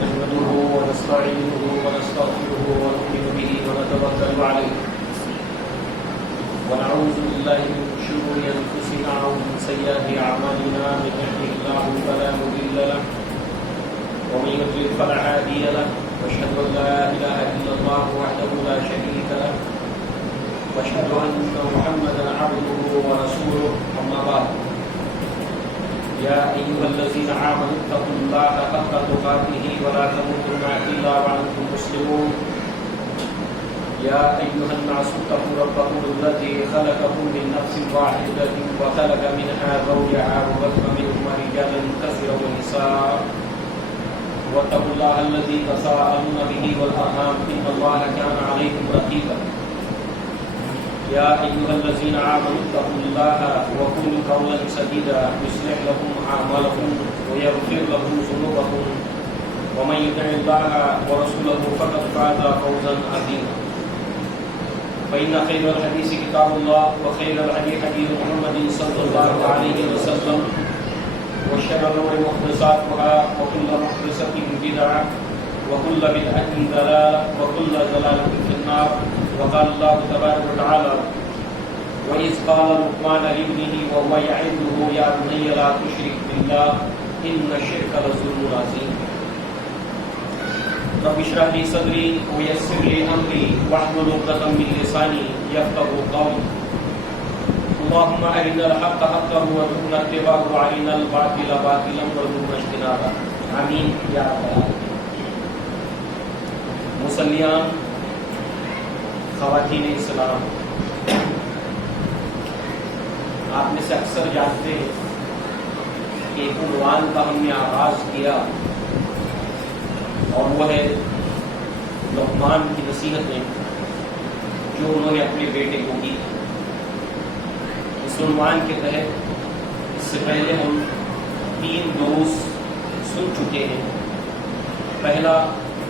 نحمده ونستعينه ونستغفره ونؤمن به ونتوكل عليه ونعوذ بالله من شرور أنفسنا ومن سيئات أعمالنا من يهده الله فلا مضل له ومن يضلل فلا هادي له وأشهد أن لا إله إلا الله وحده لا شريك له وأشهد أن محمدا عبده ورسوله أما بعد يا أيها الذين آمنوا اتقوا الله حق تقاته ولا تموتن إلا وأنتم مسلمون يا أيها الناس اتقوا ربكم الذي خلقكم من نفس واحدة وخلق منها زوجها وبث منهما رجالا كثيرا ونساء واتقوا الله الذي تساءلون به والأرحام إن الله كان عليكم رقيبا يا أيها الذين آمنوا اتقوا الله وقولوا قولا سديدا يصلح لكم أعمالكم ويغفر لكم ذنوبكم ومن يطع الله ورسوله فقد فاز فوزا عظيما فإن خير الحديث كتاب الله وخير الهدي هدي محمد صلى الله عليه وسلم وشر الأمور محدثاتها وكل محدثة بدعة وكل بدعة ضلالة وكل ضلالة في النار وقال الله تبارك وتعالى وإذ قال لقمان لابنه وهو يعظه يا بني لا تشرك بالله إن الشرك لظلم عظيم رب اشرح لي صدري ويسر لي أمري واحلل عقدة من لساني يفقهوا قولي اللهم أرنا الحق حقا وارزقنا اتباعه وأرنا الباطل باطلا وارزقنا اجتنابه آمين يا رب العالمين مسلیان خواتین اسلام، آپ میں سے اکثر جانتے ہیں کہ ایک عنوان کا ہم نے آغاز کیا اور وہ ہے لقمان کی نصیحتیں جو انہوں نے اپنے بیٹے کو کی۔ اس عنوان کے تحت اس سے پہلے ہم 3 دروس سن چکے ہیں۔ پہلا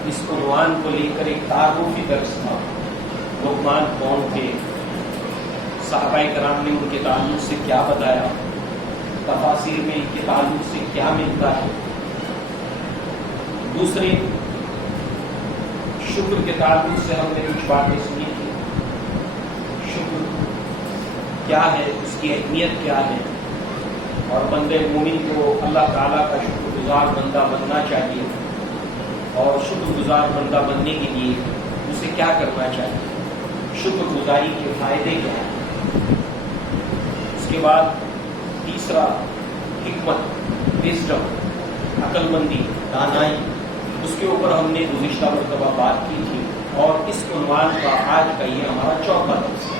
اس عنوان کو لے کر ایک تعارفی درس تھا، لقمان کون تھے، صحابہ کرام نے ان کے تعلق سے کیا بتایا، تفاسیر میں ان کے تعلق سے کیا ملتا ہے۔ دوسرے شکر کے تعلق سے ہم نے کچھ باتیں سنی تھی، شکر کیا ہے، اس کی اہمیت کیا ہے، اور بندے مومن کو اللہ تعالیٰ کا شکر گزار بندہ بننا چاہیے، اور شکر گزار بندہ بننے کے لیے اسے کیا کرنا چاہیے، شکر گزاری کے فائدے کیا ہیں۔ اس کے بعد تیسرا حکمت، وزڈم، عقل مندی، دانائی، اس کے اوپر ہم نے گزشتہ مرتبہ بات کی تھی، اور اس عنوان کا آج کا یہ ہمارا چوتھا درس ہے۔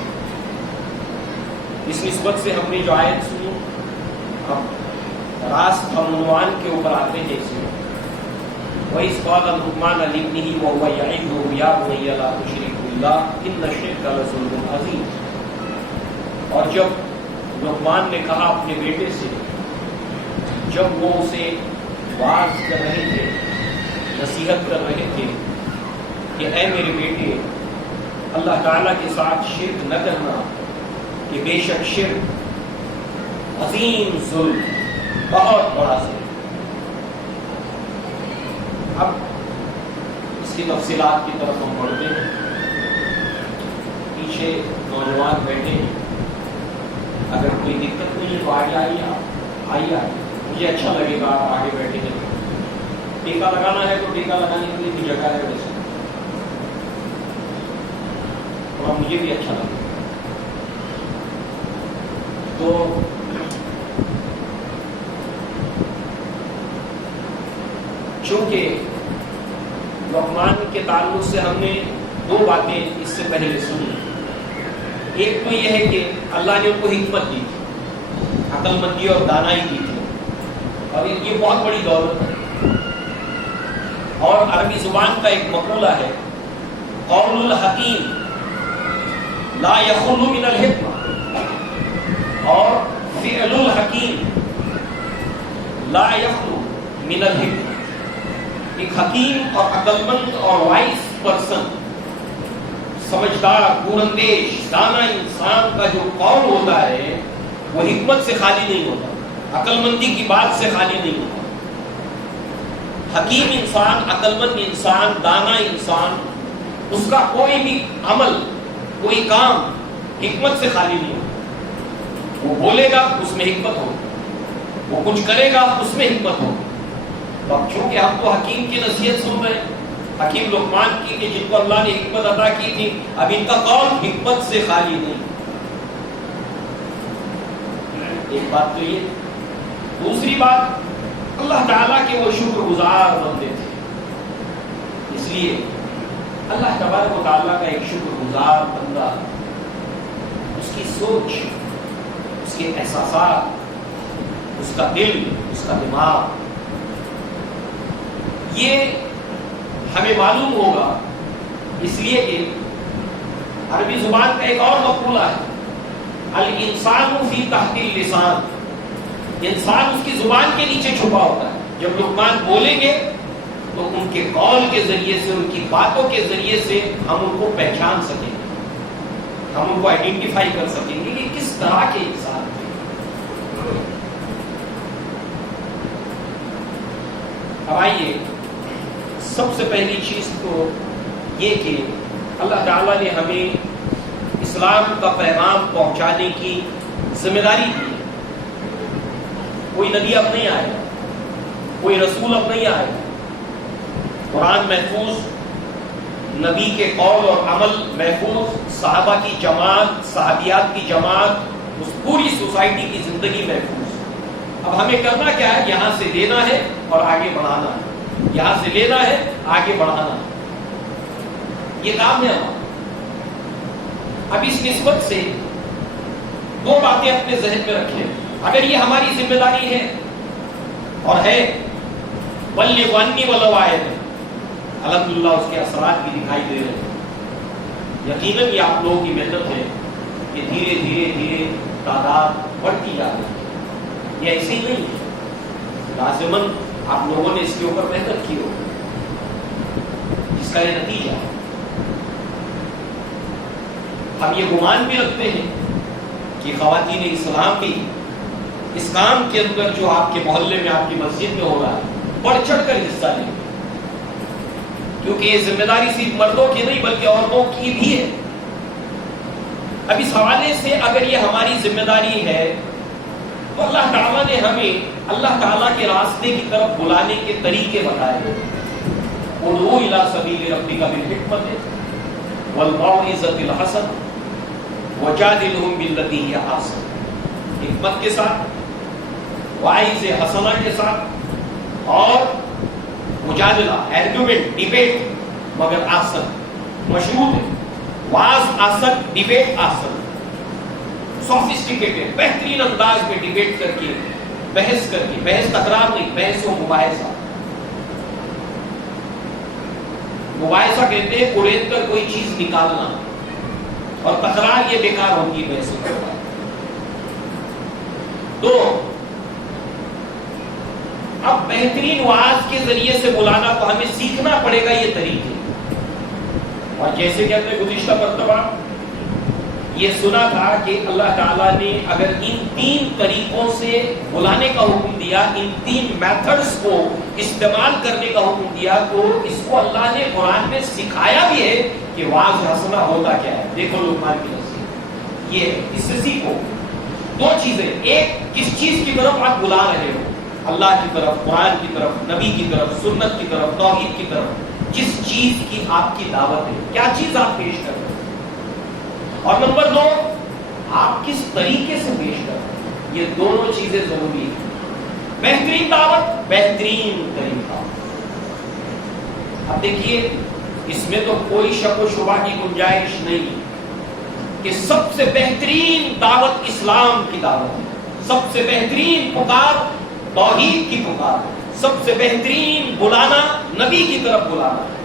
اس نسبت سے ہم نے جو آیت سنی، ہم راست ہم عنوان کے اوپر آتے ہیں اس میں، وَإِذْ قَالَ لُقْمَانُ لِابْنِهِ وَهُوَ يَعِظُهُ يَا بُنَيَّ لَا تُشْرِكْ بِاللَّهِ إِنَّ الشِّرْكَ لَظُلْمٌ عَظِيمٌ۔ اور جب لقمان نے کہا اپنے بیٹے سے، جب وہ اسے واعظ کر رہے تھے، نصیحت کر رہے تھے کہ اے میرے بیٹے، اللہ تعالیٰ کے ساتھ شرک نہ کرنا، کہ بے شک شرک عظیم ظلم، بہت بڑا ظلم۔ اب اس کی تفصیلات کی طرف ہم بڑھتے ہیں۔ پیچھے نوجوان بیٹھے ہیں، اگر کوئی دقت نہیں ہے تو آگے آئیے، آئیے، مجھے اچھا لگے گا آپ آگے بیٹھے ہیں۔ ٹیکا لگانا ہے تو ٹیکا لگانے کے لیے بھی جگہ ہے ویسے، اور مجھے بھی اچھا لگے۔ تو چونکہ لقمان کے تعلق سے ہم نے 2 باتیں اس سے پہلے سنی۔ ایک تو یہ ہے کہ اللہ نے ان کو حکمت دی تھی، عقل مندی اور دانائی دی تھی، اور یہ بہت بڑی دولت ہے۔ اور عربی زبان کا ایک مقولہ ہے، قول الحکیم لا یخلو من الحکمہ، اور فعل الحکیم لا یخلو من الحکمہ۔ ایک حکیم اور عقل مند اور وائس پرسن، سمجھدار، دور-اندیش، دانا انسان کا جو قول ہوتا ہے وہ حکمت سے خالی نہیں ہوتا، عقل مندی کی بات سے خالی نہیں ہوتا۔ حکیم انسان، عقل مند انسان، دانا انسان، اس کا کوئی بھی عمل، کوئی کام حکمت سے خالی نہیں ہو. وہ بولے گا اس میں حکمت ہو، وہ کچھ کرے گا اس میں حکمت ہو. اب چونکہ ہم تو حکیم کی نصیحت سن رہے ہیں، حکیم لقمان کی کہ جن کو اللہ نے حکمت عطا کی تھی، اب ان کا قول حکمت سے خالی نہیں. ایک بات تو یہ. دوسری بات، اللہ تعالیٰ کے وہ شکر گزار بندے تھے. اس لیے اللہ تبارک و تعالیٰ کا ایک شکر گزار بندہ، اس کی سوچ، اس کے احساسات، اس کا دل، اس کا دماغ، یہ ہمیں معلوم ہوگا. اس لیے کہ عربی زبان کا ایک اور مقولہ ہے، الانسان فی تحت اللسان. انسان اس کی زبان کے نیچے چھپا ہوتا ہے. جب لقمان بولیں گے تو ان کے قول کے ذریعے سے، ان کی باتوں کے ذریعے سے ہم ان کو پہچان سکیں گے، ہم ان کو آئیڈینٹیفائی کر سکیں گے کہ کس طرح کے انسان ہیں. اب آئیے، سب سے پہلی چیز تو یہ کہ اللہ تعالیٰ نے ہمیں اسلام کا پیغام پہنچانے کی ذمہ داری دی ہے. کوئی نبی اب نہیں آئے، کوئی رسول اب نہیں آئے. قرآن محفوظ، نبی کے قول اور عمل محفوظ، صحابہ کی جماعت، صحابیات کی جماعت، اس پوری سوسائٹی کی زندگی محفوظ. اب ہمیں کرنا کیا ہے؟ یہاں سے لینا ہے اور آگے بڑھانا ہے. یہاں سے لینا ہے، آگے بڑھانا ہے. یہ کام ہے ہمارا. اب اس نسبت سے دو باتیں اپنے ذہن میں رکھیں. اگر یہ ہماری ذمہ داری ہے اور ہے، بلغ عنی ولو آیۃ، الحمدللہ اس کے اثرات بھی دکھائی دے رہے ہیں. یقیناً یہ آپ لوگوں کی محنت ہے کہ دھیرے دھیرے دھیرے تعداد بڑھتی جا رہی ہے. یہ ایسے ہی نہیں ہے، لازماً آپ لوگوں نے اس کے اوپر محنت کی ہو، جس کا یہ نتیجہ ہے. ہم یہ گمان بھی رکھتے ہیں کہ خواتین اسلام بھی اس کام کے اندر جو آپ کے محلے میں، آپ کی مسجد میں ہو رہا ہے، بڑھ چڑھ کر حصہ لیں، کیونکہ یہ ذمہ داری صرف مردوں کی نہیں بلکہ عورتوں کی بھی ہے. اب اس حوالے سے اگر یہ ہماری ذمہ داری ہے تو اللہ تعالیٰ نے ہمیں اللہ تعالیٰ کے راستے کی طرف بلانے کے طریقے بتائے. ادعو الی سبیل ربک بالحکمۃ والموعظۃ الحسنۃ وجادلہم باللتی ہی احسن. حکمت کے ساتھ، واعظ حسنہ کے ساتھ، اور مجادلہ، آرگیومنٹ، ڈیبیٹ، مگر آسن، مشروط ہے. واز آسن، ڈیبیٹ آسن، سوفسٹیکیٹڈ، بہترین انداز میں ڈیبیٹ کر کے، بحث کر کے. بحث تکرار نہیں، بحث و مباحثہ. مباحثہ کہتے ہیں قرید کر کوئی چیز نکالنا، اور تکرار یہ بیکار ہوگی بحث و تکرار. دو، اب بہترین وعظ کے ذریعے سے بلانا تو ہمیں سیکھنا پڑے گا یہ طریقے. اور جیسے کہتے ہیں گزشتہ مرتبہ یہ سنا تھا کہ اللہ تعالیٰ نے اگر ان 3 طریقوں سے بلانے کا حکم دیا، ان 3 میتھڈز کو استعمال کرنے کا حکم دیا، تو اس کو اللہ نے قرآن میں سکھایا بھی ہے کہ واعظ حسنہ ہوتا کیا ہے. دیکھو لقمان کی نصیحت یہ ہے، اس سے سیکھو. 2 چیزیں، ایک کس چیز کی طرف آپ بلا رہے ہو، اللہ کی طرف، قرآن کی طرف، نبی کی طرف، سنت کی طرف، توحید کی طرف. جس چیز کی آپ کی دعوت ہے، کیا چیز آپ پیش کر رہے ہیں. اور نمبر 2، آپ کس طریقے سے پیش کر رہے ہیں. یہ دونوں چیزیں ضروری ہیں. بہترین دعوت، بہترین طریقہ. اب دیکھیے، اس میں تو کوئی شک و شبہ کی گنجائش نہیں کہ سب سے بہترین دعوت اسلام کی دعوت ہے. سب سے بہترین پکار توحید کی پکار ہے. سب سے بہترین بلانا نبی کی طرف بلانا ہے.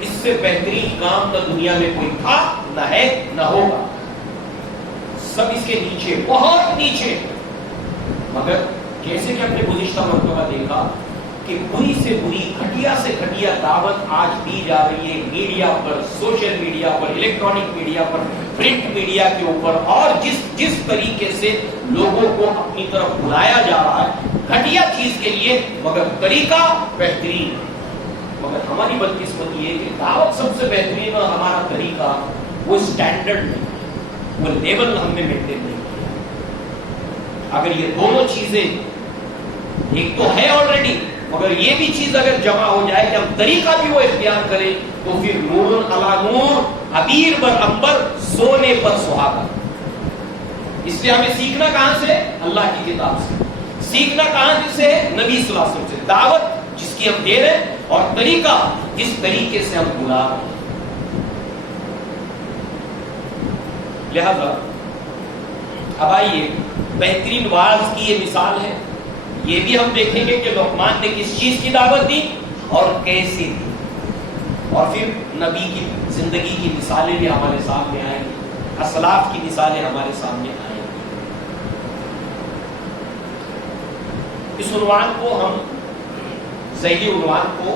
اس سے بہترین کام نہ دنیا میں کوئی تھا، نہ ہے، نہ ہوگا. سب اس کے نیچے، بہت نیچے. مگر جیسے کہ ہم نے گزشتہ مرتبہ دیکھا کہ بری سے بری، گھٹیا سے گھٹیا دعوت آج دی جا رہی ہے میڈیا پر، سوشل میڈیا پر، الیکٹرانک میڈیا پر، پرنٹ میڈیا کے اوپر. اور جس طریقے سے لوگوں کو اپنی طرف بلایا جا رہا ہے، گھٹیا چیز کے لیے، مگر طریقہ بہترین. مگر ہماری بدقسمتی یہ کہ دعوت سب سے بہترین اور ہمارا طریقہ وہ اسٹینڈرڈ نہیں، وہ لیول ہم نے مینٹین نہیں کیا. اگر یہ دونوں چیزیں ایک تو ہے آلریڈی، مگر یہ بھی چیز اگر جمع ہو جائے کہ ہم طریقہ بھی وہ اختیار کریں، تو پھر نور علی نور، عبیر بر عنبر، سونے پر سہاگا. اس لیے ہمیں سیکھنا کہاں سے؟ اللہ کی کتاب سے. سیکھنا کہاں سے؟ نبی صلی اللہ علیہ وسلم سے. دعوت جس کی ہم دے رہے ہیں اور طریقہ جس طریقے سے ہم بلا رہے ہیں. لہذا اب آئیے بہترین واعظ کی یہ مثال ہے. یہ بھی ہم دیکھیں گے کہ لقمان نے کس چیز کی دعوت دی اور کیسے دی، اور پھر نبی کی زندگی کی مثالیں بھی ہمارے سامنے آئیں گی، اسلاف کی مثالیں ہمارے سامنے آئیں گی. اس عنوان کو ہم ذیلی عنوان کو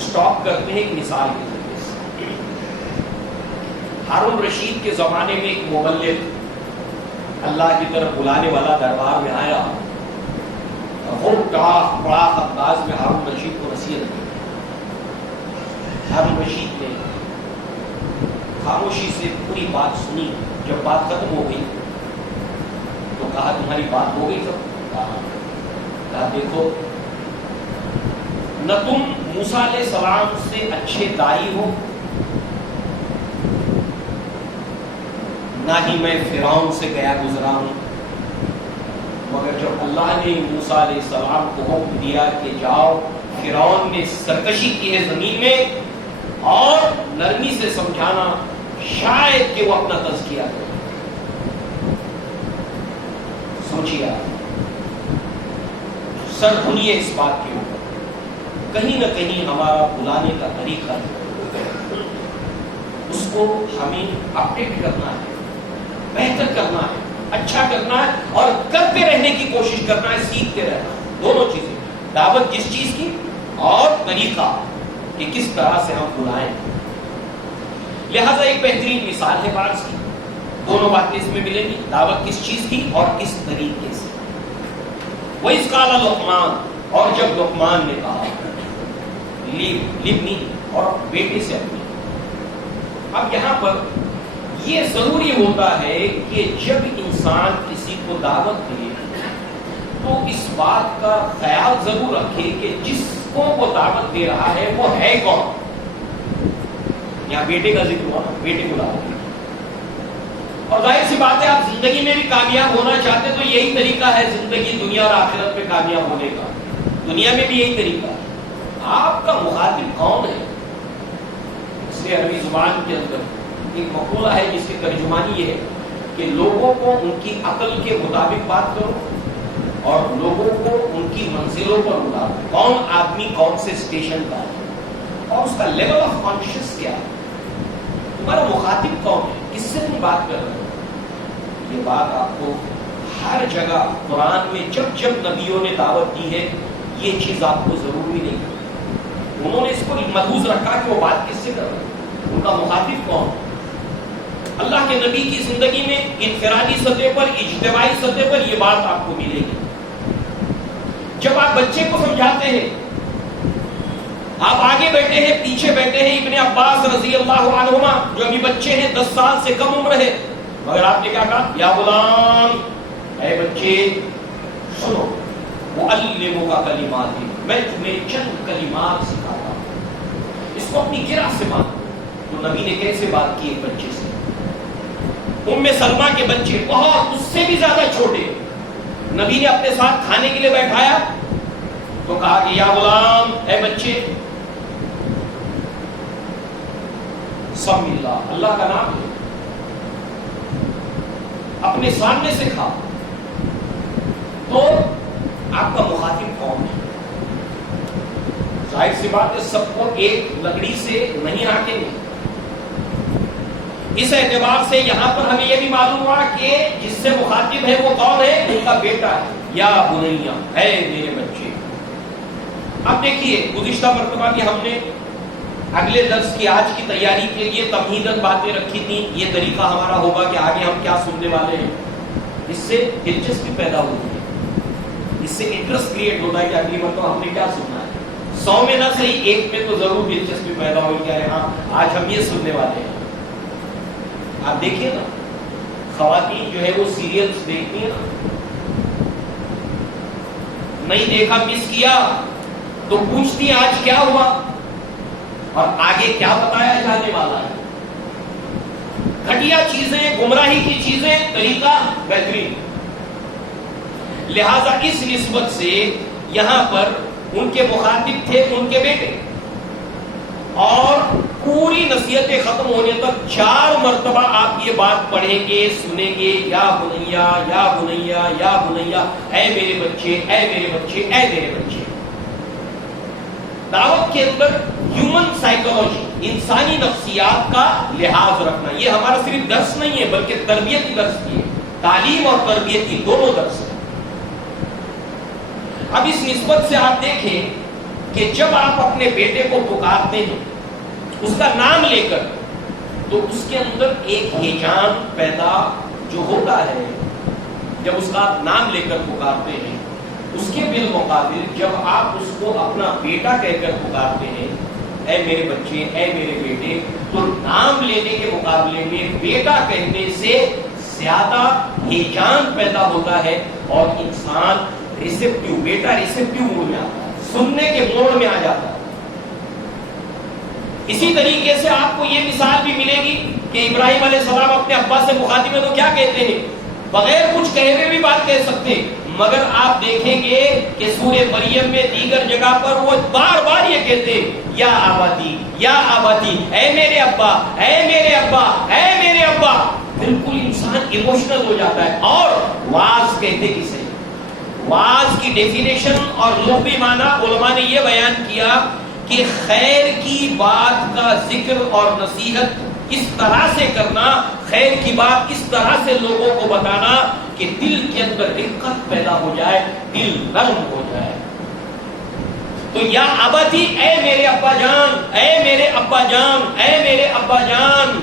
سٹاپ کرتے ہیں ایک مثال کے ذریعے سے. ہارون رشید کے زمانے میں ایک مبلغ اللہ کی طرف بلانے والا دربار میں آیا، بڑا انداز میں ہارون رشید کو نصیحت کی. ہارون رشید نے خاموشی سے پوری بات سنی. جب بات ختم ہو گئی تو کہا تمہاری بات ہو گئی سب؟ کہا دیکھو، نہ تم موسیٰ علیہ السلام سے اچھے داعی ہو، نہ ہی میں فرعون سے گیا گزرا ہوں. مگر جب اللہ نے موسیٰ علیہ السلام کو حکم دیا کہ جاؤ، فرعون نے سرکشی کی ہے زمین میں، اور نرمی سے سمجھانا شاید کہ وہ اپنا تزکیہ کرے. سوچیے، سر دھنیے اس بات کے اوپر. کہیں نہ کہیں ہمارا بلانے کا طریقہ اس کو ہمیں اپڈیٹ کرنا ہے، بہتر کرنا ہے، اچھا کرنا ہے، اور کرتے رہنے کی کوشش کرنا ہے، سیکھتے رہنا. دونوں چیزیں، دعوت کس چیز کی اور طریقہ کہ کس طرح سے ہم بلائیں. لہذا ایک بہترین مثال ہے بات کی. دونوں باتیں اس میں ملیں گی، دعوت کس چیز کی اور کس طریقے سے. وَإِذْ قَالَ لُقْمَانُ، اور جب لقمان نے کہا لِابْنِهِ، اور بیٹے سے اپنے. اب یہاں پر یہ ضروری ہوتا ہے کہ جب انسان کسی کو دعوت دے تو اس بات کا خیال ضرور رکھے کہ جس کو وہ دعوت دے رہا ہے وہ ہے کون. یہاں بیٹے کا ذکر ہوا، بیٹے کو دعوت. اور ظاہر سی بات ہے، آپ زندگی میں بھی کامیاب ہونا چاہتے تو یہی طریقہ ہے زندگی دنیا اور آخرت میں کامیاب ہونے کا. دنیا میں بھی یہی طریقہ ہے. آپ کا مخاطب کون ہے؟ اس لیے عربی زبان کے اندر ایک مقولہ ہے جس کی ترجمانی یہ ہے کہ لوگوں کو ان کی عقل کے مطابق بات کرو اور لوگوں کو ان کی منزلوں پر اتارو. کون آدمی کون سے اسٹیشن کا ہے اور اس کا لیول آف کانشیس کیا ہے، تمہارا مخاطب کون ہے، کس سے تم بات کر رہے ہو. یہ بات آپ کو ہر جگہ قرآن میں جب جب نبیوں نے دعوت دی ہے یہ چیز آپ کو ضروری نہیں ہے. انہوں نے اس کو ملحوظ رکھا کہ وہ بات کس سے کر رہے ہیں، ان کا مخاطب کون ہے. اللہ کے نبی کی زندگی میں انفرادی سطح پر، اجتماعی سطح پر یہ بات آپ کو ملے گی. جب آپ بچے کو سمجھاتے ہیں، آپ آگے بیٹھے ہیں، پیچھے بیٹھے ہیں ابن عباس رضی اللہ عنہما جو ابھی بچے ہیں، 10 سال سے کم عمر ہے، مگر آپ نے کیا کہا؟ یا غلام، اے بچے سنو، معلمک کلمات، میں تمہیں چند کلمات سکھاتا ہوں، اس کو اپنی گرہ سے مانو. تو نبی نے کیسے بات کی ایک بچے سے؟ ام سلمہ کے بچے بہت اس سے بھی زیادہ چھوٹے، نبی نے اپنے ساتھ کھانے کے لیے بیٹھایا تو کہا کہ یا غلام، اے بچے سم اللہ، اللہ کا نام ہے، اپنے سامنے سے کھا. تو آپ کا مخاطب کون ہے؟ ظاہر سی بات ہے سب کو ایک لکڑی سے نہیں ہانکیں گے. اس اعتبار سے یہاں پر ہمیں یہ بھی معلوم ہوا کہ جس سے مخاطب ہے وہ کون ہے؟ ان کا بیٹا ہے. یا بنیا، ہے میرے بچے. اب دیکھیے گزشتہ مرتبہ بھی ہم نے اگلے درس کی آج کی تیاری کے لیے تمہیداً باتیں رکھی تھیں. یہ طریقہ ہمارا ہوگا کہ آگے ہم کیا سننے والے ہیں، اس سے دلچسپی پیدا ہوتی ہے، اس سے انٹرسٹ کریٹ ہوتا ہے کہ اگلی مرتبہ ہم نے کیا سننا ہے. 100 میں نہ صحیح ایک میں تو ضرور دلچسپی پیدا ہوئی کہ ہاں آج ہم یہ سننے والے ہیں. آپ دیکھیے نا خواتین جو ہے وہ سیریلز دیکھتی ہیں نا, نہیں دیکھا مس کیا تو پوچھتی ہیں آج کیا ہوا اور آگے کیا بتایا جانے والا ہے. گھٹیا چیزیں, گمراہی کی چیزیں, طریقہ بہترین. لہذا اس نسبت سے یہاں پر ان کے مخاطب تھے ان کے بیٹے, اور پوری نصیحتیں ختم ہونے تک 4 مرتبہ آپ یہ بات پڑھیں گے, سنیں گے, یا بنیا یا بنیا یا بنیا, اے میرے بچے, اے میرے بچے, اے میرے بچے. دعوت کے اندر ہیومن سائیکولوجی, انسانی نفسیات کا لحاظ رکھنا, یہ ہمارا صرف درس نہیں ہے بلکہ تربیتی درس بھی ہے. تعلیم اور تربیتی دونوں درس ہیں. اب اس نسبت سے آپ دیکھیں کہ جب آپ اپنے بیٹے کو پکارتے ہیں اس کا نام لے کر, تو اس کے اندر ایک ہیجان پیدا جو ہوتا ہے جب اس کا نام لے کر پکارتے ہیں. اس کے بالمقابل جب آپ اس کو اپنا بیٹا کہہ کر پکارتے ہیں, اے میرے بچے, اے میرے بیٹے, تو نام لینے کے مقابلے میں بیٹا کہنے سے زیادہ ہیجان پیدا ہوتا ہے اور انسان ریسیپٹیو, بیٹا ریسیپٹیو موڈ میں آتا ہے, سننے کے موڈ میں آ جاتا ہے. اسی طریقے سے آپ کو یہ مثال بھی ملے گی کہ ابراہیم علیہ السلام اپنے ابا سے مخاطب ہے تو کیا کہتے ہیں, بغیر کچھ کہے ہوئے بھی بات کہہ سکتے ہیں, مگر آپ دیکھیں گے کہ سورہ مریم میں دیگر جگہ پر وہ بار بار یہ کہتے ہیں, یا آباتی, یا آباتی, اے میرے ابا, اے میرے ابا, اے میرے ابا. بالکل انسان ایموشنل ہو جاتا ہے. اور واز کہتے کسے, واز کی ڈیفینیشن اور لغوی معنی علماء نے یہ بیان کیا کہ خیر کی بات کا ذکر اور نصیحت اس طرح سے کرنا, خیر کی بات اس طرح سے لوگوں کو بتانا کہ دل کے اندر رقت پیدا ہو جائے, دل نرم ہو جائے. تو یا ابتی, اے میرے ابا جان, اے میرے ابا جان, اے میرے ابا جان.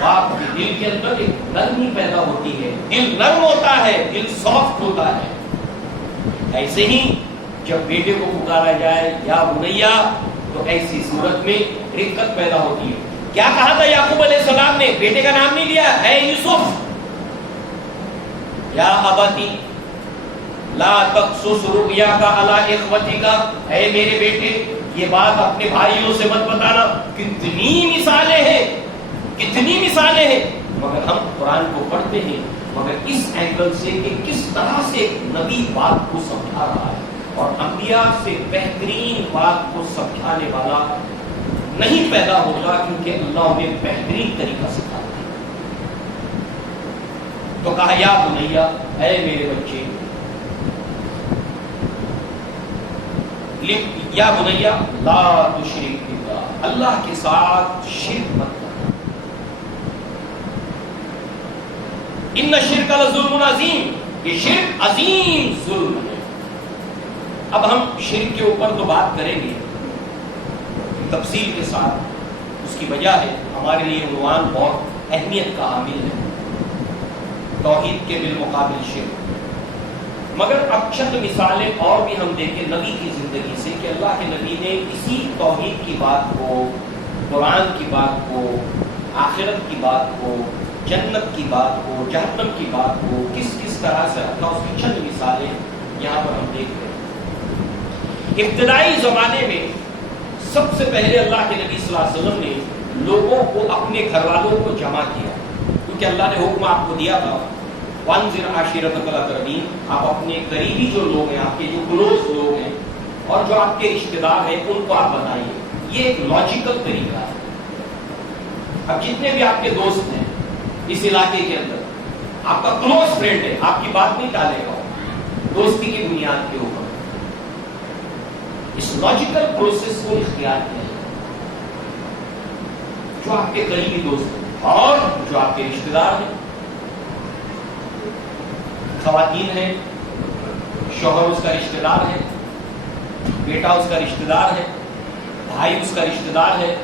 باپ کے دل کے اندر ایک نرمی پیدا ہوتی ہے, دل نرم ہوتا ہے, دل سافٹ ہوتا ہے. ایسے ہی جب بیٹے کو پکارا جائے یا بنیا, تو ایسی صورت میں رقت پیدا ہوتی ہے. کیا کہا تھا یعقوب علیہ السلام نے, بیٹے کا نام نہیں لیا, اے یوسف, یا ابتی لا تقصص رؤیاک علی اخوتک, اے میرے بیٹے یہ بات اپنے بھائیوں سے مت بتانا. کتنی مثالیں ہیں, کتنی مثالیں ہیں, مگر ہم قرآن کو پڑھتے ہیں مگر اس اینگل سے کہ کس طرح سے نبی بات کو سمجھا رہا ہے, اور انبیاء سے بہترین بات کو سمجھانے والا نہیں پیدا ہوتا, کیونکہ اللہ انہیں بہترین طریقہ سکھاتا ہے. تو کہا یا بنیا, اے میرے بچے, یا بنیا لا تشرک باللہ, اللہ کے ساتھ شرک مت کرنا. ان الشرک لظلم عظیم, یہ شرک عظیم ظلم ہے. اب ہم شرک کے اوپر تو بات کریں گے تفصیل کے ساتھ, اس کی وجہ ہے ہمارے لیے عنوان بہت اہمیت کا حامل ہے, توحید کے بالمقابل شرک. مگر اب چند مثالیں اور بھی ہم دیکھیں نبی کی زندگی سے کہ اللہ کے نبی نے اسی توحید کی بات کو, قرآن کی بات کو, آخرت کی بات کو, جنت کی بات کو, جہنم کی بات کو کس کس طرح سے رکھا. اس کی چند مثالیں یہاں پر ہم دیکھ رہے ہیں. ابتدائی زمانے میں سب سے پہلے اللہ کے نبی صلی اللہ علیہ وسلم نے لوگوں کو, اپنے گھر والوں کو جمع کیا, کیونکہ اللہ نے حکم آپ کو دیا تھا وانذر عشیرتک الاقربین, آپ اپنے قریبی جو لوگ ہیں, آپ کے جو کلوز لوگ ہیں اور جو آپ کے رشتے دار ہیں ان کو آپ بتائیے. یہ ایک لاجیکل طریقہ ہے. اب جتنے بھی آپ کے دوست ہیں اس علاقے کے اندر, آپ کا کلوز فرینڈ ہے, آپ کی بات نہیں ٹالے گا دوستی کی بنیاد کے اوپر. اس لاجیکل پروسیس کو اختیار کیا ہے. جو آپ کے قریبی دوست ہیں اور جو آپ کے رشتے دار ہیں, خواتین ہیں, شوہر اس کا رشتے دار ہے, بیٹا اس کا رشتے دار ہے, بھائی اس کا رشتے دار ہے,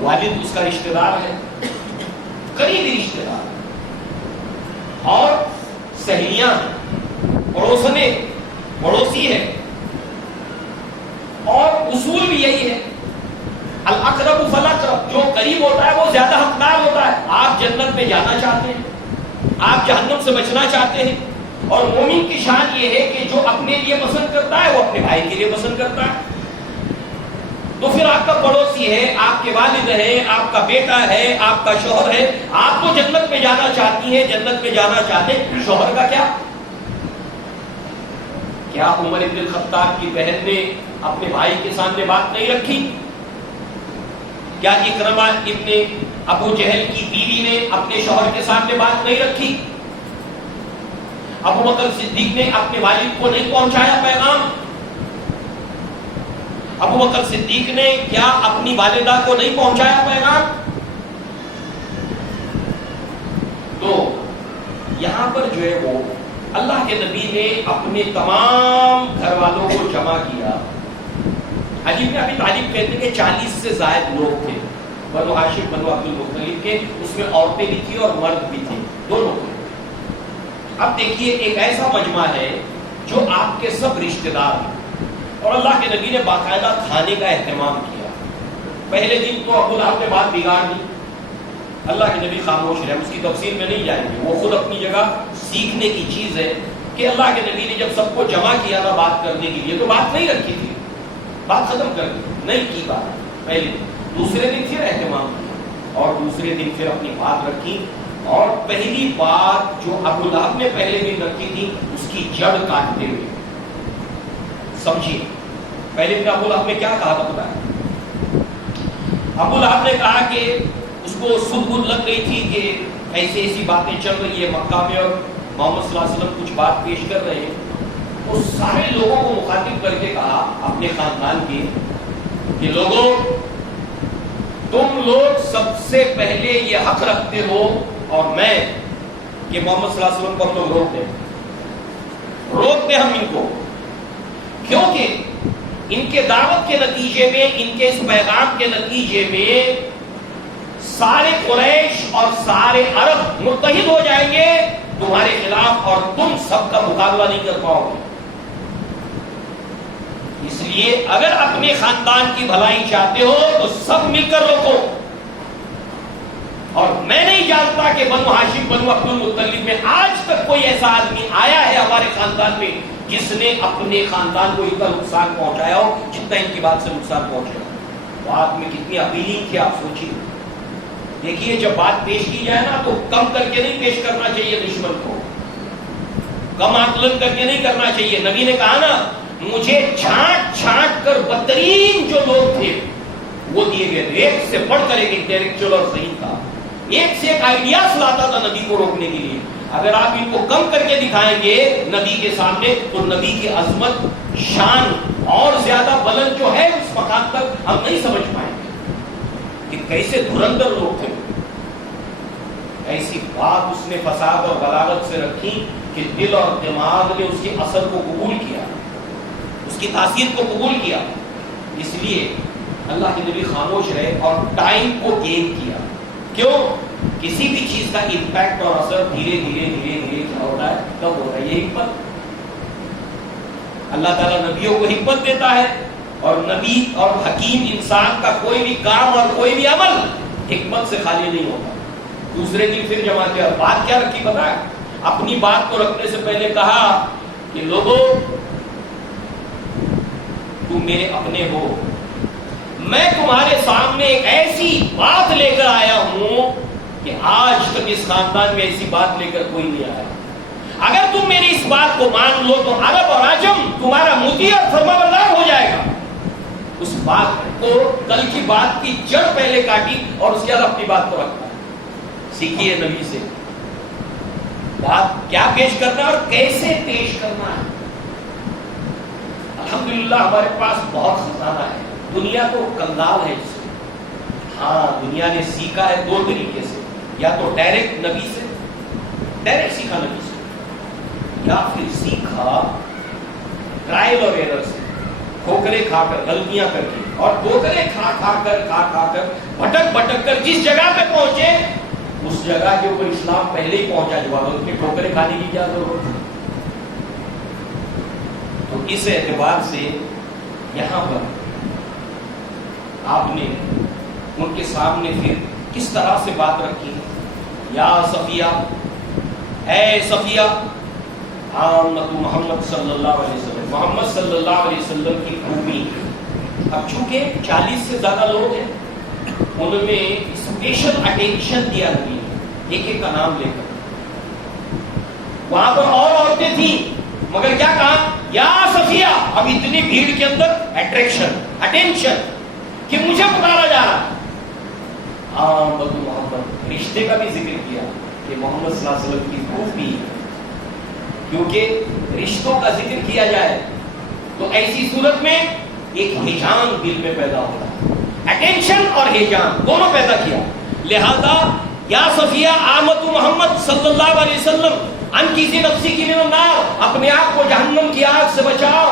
والد اس کا رشتے دار ہے, قریبی رشتے دار. اور سہیلیاں ہیں، پڑوسی ہے، اور اصول بھی یہی ہے، الاقرب فالاقرب، جو قریب ہوتا ہے وہ زیادہ حقدار ہوتا ہے۔ آپ جنت میں جانا چاہتے ہیں، آپ جہنم سے بچنا چاہتے ہیں، اور مومن کی شان یہ ہے کہ جو اپنے لیے پسند کرتا ہے وہ اپنے بھائی کے لیے پسند کرتا ہے۔ تو پھر آپ کا پڑوسی ہے، آپ کے والد ہے، آپ کا بیٹا ہے، آپ کا شوہر ہے، آپ تو جنت میں جانا چاہتی ہیں، جنت میں جانا چاہتے ہیں، شوہر کا کیا؟ کیا عمر بن الخطاب کی بہن نے اپنے بھائی کے سامنے بات نہیں رکھی؟ کیا اکرمہ ابن ابو جہل کی بیوی نے اپنے شوہر کے سامنے بات نہیں رکھی؟ ابو بکر صدیق نے اپنے والد کو نہیں پہنچایا پیغام؟ ابو بکر صدیق نے کیا اپنی والدہ کو نہیں پہنچایا پیغام؟ تو یہاں پر جو ہے وہ اللہ کے نبی نے اپنے تمام گھر والوں کو جمع کیا۔ علی بن ابی طالب کہتے ہیں کہ 40 سے زائد لوگ تھے، بنو ہاشم بنو عبد المطلب کے، اس میں عورتیں بھی تھیں اور مرد بھی تھے، دونوں تھے۔ اب دیکھیے ایک ایسا مجمع ہے جو آپ کے سب رشتہ دار ہیں، اور اللہ کے نبی نے باقاعدہ کھانے کا اہتمام کیا۔ پہلے دن تو ابو لہب نے بات بگاڑ دی، اللہ کے نبی خاموش رہے، اس کی تفصیل میں نہیں جائیں گے، وہ خود اپنی جگہ سیکھنے کی چیز ہے کہ اللہ کے نبی نے جب سب کو جمع کیا تھا بات کرنے کے لیے تو بات نہیں رکھی تھی، بات ختم کر دی، نہیں کی بات پہلے دن۔ دوسرے دن پھر اہتمام کیا، اور دوسرے دن پھر اپنی بات رکھی، اور پہلی بات جو ابو لہب نے پہلے دن رکھی تھی اس کی جڑ کاٹتے ہوئے سمجھیے۔ پہلے دن ابو لہب نے کیا کہا تھا بتایا؟ ابو لہب نے کہا کہ اس کو سود لگ گئی تھی کہ ایسی ایسی باتیں چل رہی ہے مکہ میں اور محمد صلی اللہ علیہ وسلم کچھ بات پیش کر رہے ہیں۔ وہ سارے لوگوں کو مخاطب کر کے کہا اپنے خاندان کے کہ لوگوں، تم لوگ سب سے پہلے یہ حق رکھتے ہو اور میں کہ محمد صلی اللہ علیہ وسلم کو ہم لوگ روکتے ہم ان کو، کیونکہ ان کے دعوت کے نتیجے میں، ان کے اس پیغام کے نتیجے میں سارے قریش اور سارے عرب متحد ہو جائیں گے تمہارے خلاف، اور تم سب کا مقابلہ نہیں کر پاؤ گے۔ اس لیے اگر اپنے خاندان کی بھلائی چاہتے ہو تو سب مل کر روکو۔ اور میں نہیں جانتا کہ بنو ہاشم بنو عبد المطلب میں آج تک کوئی ایسا آدمی آیا ہے ہمارے خاندان میں جس نے اپنے خاندان کو اتنا نقصان پہنچایا ہو جتنا ان کی بات سے نقصان پہنچا۔ بات میں کتنی اپیلنگ تھی آپ سوچیے۔ دیکھیے جب بات پیش کی جائے نا تو کم کر کے نہیں پیش کرنا چاہیے، دشمن کو کم آکلن کر کے نہیں کرنا چاہیے۔ نبی نے کہا نا مجھے چھانٹ چھانٹ کر بدترین جو لوگ تھے وہ دیے گئے، ایک سے بڑھ کر ایک انٹلیکچوئل اور صحیح تھا، ایک سے ایک آئیڈیاز لاتا تھا نبی کو روکنے کے لیے۔ اگر آپ ان کو کم کر کے دکھائیں گے نبی کے سامنے تو نبی کی عظمت، شان اور زیادہ بلند جو ہے اس مقام تک ہم نہیں سمجھ پائیں گے کہ کیسے دھرندر لوگ تھے۔ ایسی بات اس نے فساد اور بلاغت سے رکھی کہ دل اور دماغ نے اس کے اثر کو قبول کیا، اس کی تاثیر کو قبول کیا۔ اس لیے اللہ کے نبی خاموش رہے اور ٹائم کو گین کیا۔ کیوں؟ کسی بھی چیز کا امپیکٹ اور اثر دھیرے دھیرے دھیرے دھیرے کیا ہوتا ہے، کب ہوتا ہے؟ یہ حکمت۔ اللہ تعالیٰ نبیوں کو حکمت دیتا ہے، اور نبی اور حکیم انسان کا کوئی بھی کام اور کوئی بھی عمل حکمت سے خالی نہیں ہوتا۔ دوسرے دن پھر جمع کیا، بات کیا رکھی پتہ ہے؟ اپنی بات کو رکھنے سے پہلے کہا کہ لوگوں تم میرے اپنے ہو، میں تمہارے سامنے ایک ایسی بات لے کر آیا ہوں کہ آج تک اس خاندان میں ایسی بات لے کر کوئی نہیں آیا۔ اگر تم میری اس بات کو مان لو تو عرب اور عجم تمہارا مطیع اور فرمانبردار ہو جائے گا۔ اس بات کو، کل کی بات کی جڑ پہلے کاٹی اور اس کے بعد اپنی بات کو رکھا۔ سیکھیے نبی سے بات کیا پیش کرنا اور کیسے پیش کرنا ہے۔ الحمدللہ ہمارے پاس بہت خزانہ ہے، دنیا تو کنگال ہے اس سے۔ ہاں دنیا نے سیکھا ہے دو طریقے سے، یا تو ڈائریکٹ نبی سے، ڈائریکٹ سیکھا نبی سے، یا پھر سیکھا ٹرائل اور ایرر سے، ٹھوکریں کھا کر، غلطیاں کر کے، اور ٹھوکریں کھا کر بھٹک کر جس جگہ پہ پہنچے اس جگہ کے اوپر اسلام پہلے ہی پہنچا چکا تھا، اس کے ٹھوکریں کھانے کی کیا ضرورت ہے؟ تو اس اعتبار سے یہاں پر آپ نے ان کے سامنے پھر کس طرح سے بات رکھی؟ یا صفیہ، اے صفیہ آمت محمد صلی اللہ علیہ وسلم، محمد صلی اللہ علیہ وسلم کی پھوپھی۔ اب چونکہ 40 سے زیادہ لوگ ہیں، ان میں اسپیشل اٹینشن دیا نبی نے، ایک ایک کا نام لے کر۔ وہاں پر اور عورتیں تھیں مگر کیا کہا؟ یا صفیہ۔ اب اتنی بھیڑ کے اندر اٹریکشن، اٹینشن کہ مجھے پکارا جا رہا۔ آمد محمد، رشتے کا بھی ذکر کیا کہ محمد صلی اللہ علیہ وسلم کی پھوپھی، کیونکہ رشتوں کا ذکر کیا جائے تو ایسی صورت میں ایک ہیجان دل میں پیدا ہوتا ہے، اٹینشن اور ہیجان دونوں پیدا کیا۔ لہذا یا صفیہ آمد محمد صلی اللہ علیہ وسلم ان کسی نفسی کی من النار، اپنے آپ کو جہنم کی آگ سے بچاؤ۔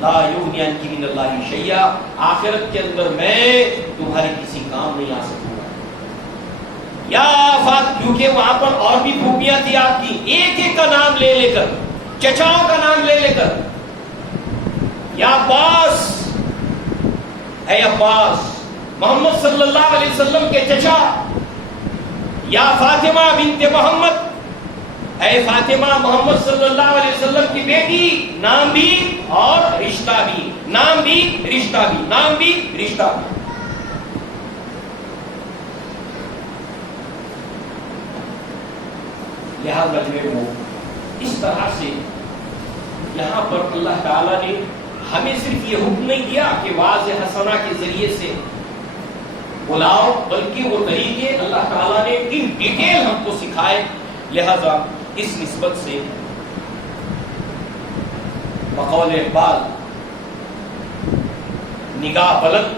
لا یغنی عنک من اللہ شیئا، آخرت کے اندر میں تمہارے کسی کام نہیں آ سکوں گا۔ یا فاطمہ، کیونکہ وہاں پر اور بھی پھوپھیاں تھی آپ کی، ایک ایک کا نام لے لے کر، چچاؤں کا نام لے لے کر، یا عباس، اے عباس محمد صلی اللہ علیہ وسلم کے چچا، یا فاطمہ بنت محمد، اے فاطمہ محمد صلی اللہ علیہ وسلم کی بیٹی، نام بھی اور رشتہ بھی، نام بھی رشتہ بھی، نام بھی رشتہ بھی۔ لہذا جو وہ اس طرح سے یہاں پر اللہ تعالیٰ نے ہمیں صرف یہ حکم نہیں دیا کہ واضح حسنہ کے ذریعے سے بلاؤ، بلکہ وہ طریقے اللہ تعالیٰ نے ان ڈیٹیل ہم کو سکھائے۔ لہذا اس نسبت سے بقول اقبال، نگاہ بلند،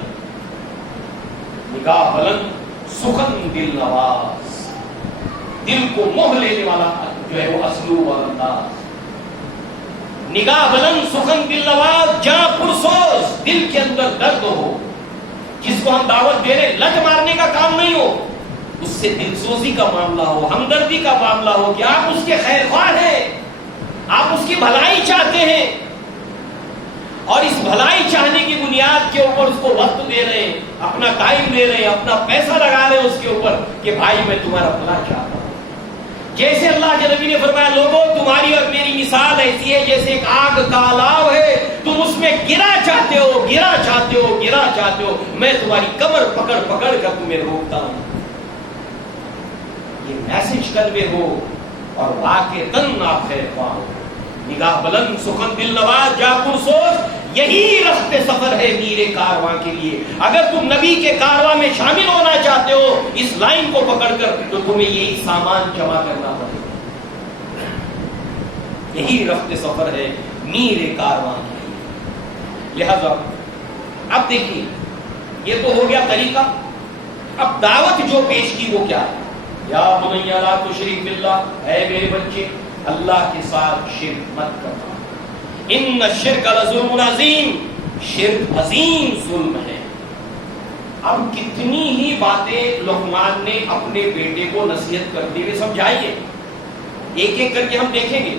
نگاہ بلند سخن دل نواز، دل کو موہ لینے والا جو ہے وہ اسلوب اور انداز۔ نگاہ بلند سخن دل نواز، جاں پرسوز دل کے اندر درد ہو، جس کو ہم دعوت دے رہے لت مارنے کا کام نہیں ہو، اس سے دل سوزی کا معاملہ ہو، ہمدردی کا معاملہ ہو کہ آپ اس کے خیر خواہ ہیں، آپ اس کی بھلائی چاہتے ہیں، اور اس بھلائی چاہنے کی بنیاد کے اوپر اس کو وقت دے رہے ہیں، اپنا ٹائم دے رہے ہیں، اپنا پیسہ لگا رہے ہیں اس کے اوپر کہ بھائی میں تمہارا بھلا چاہتا ہوں۔ جیسے اللہ کے نبی نے فرمایا، لوگوں تمہاری اور میری مثال ایسی ہے جیسے ایک آگ کا الاؤ ہے، تم اس میں گرا چاہتے ہو، گرا چاہتے ہو، گرا چاہتے ہو، میں تمہاری کمر پکڑ پکڑ کر تمہیں روکتا ہوں۔ یہ میسج کنوے ہو اور واقعتاً آپ خیر خواہ ہو۔ نگاہ بلند سخن دل نواز جا پرسوز، یہی رخت سفر ہے میرے کارواں کے لیے۔ اگر تم نبی کے کارواں میں شامل ہونا چاہتے ہو اس لائن کو پکڑ کر، تو تمہیں یہی سامان جمع کرنا پڑے گا۔ یہی رخت سفر ہے میرے کارواں کے لیے۔ لہذا اب دیکھیے، یہ تو ہو گیا طریقہ۔ اب دعوت جو پیش کی وہ کیا ہے؟ یا بنی لا تشرک باللہ، اے میرے بچے اللہ کے ساتھ شرک مت کرنا۔ ان الشرک لظلم عظیم، شرک عظیم ظلم ہے۔ اب کتنی ہی باتیں لقمان نے اپنے بیٹے کو نصیحت کرتے ہوئے سمجھائی ہے، ایک ایک کر کے ہم دیکھیں گے۔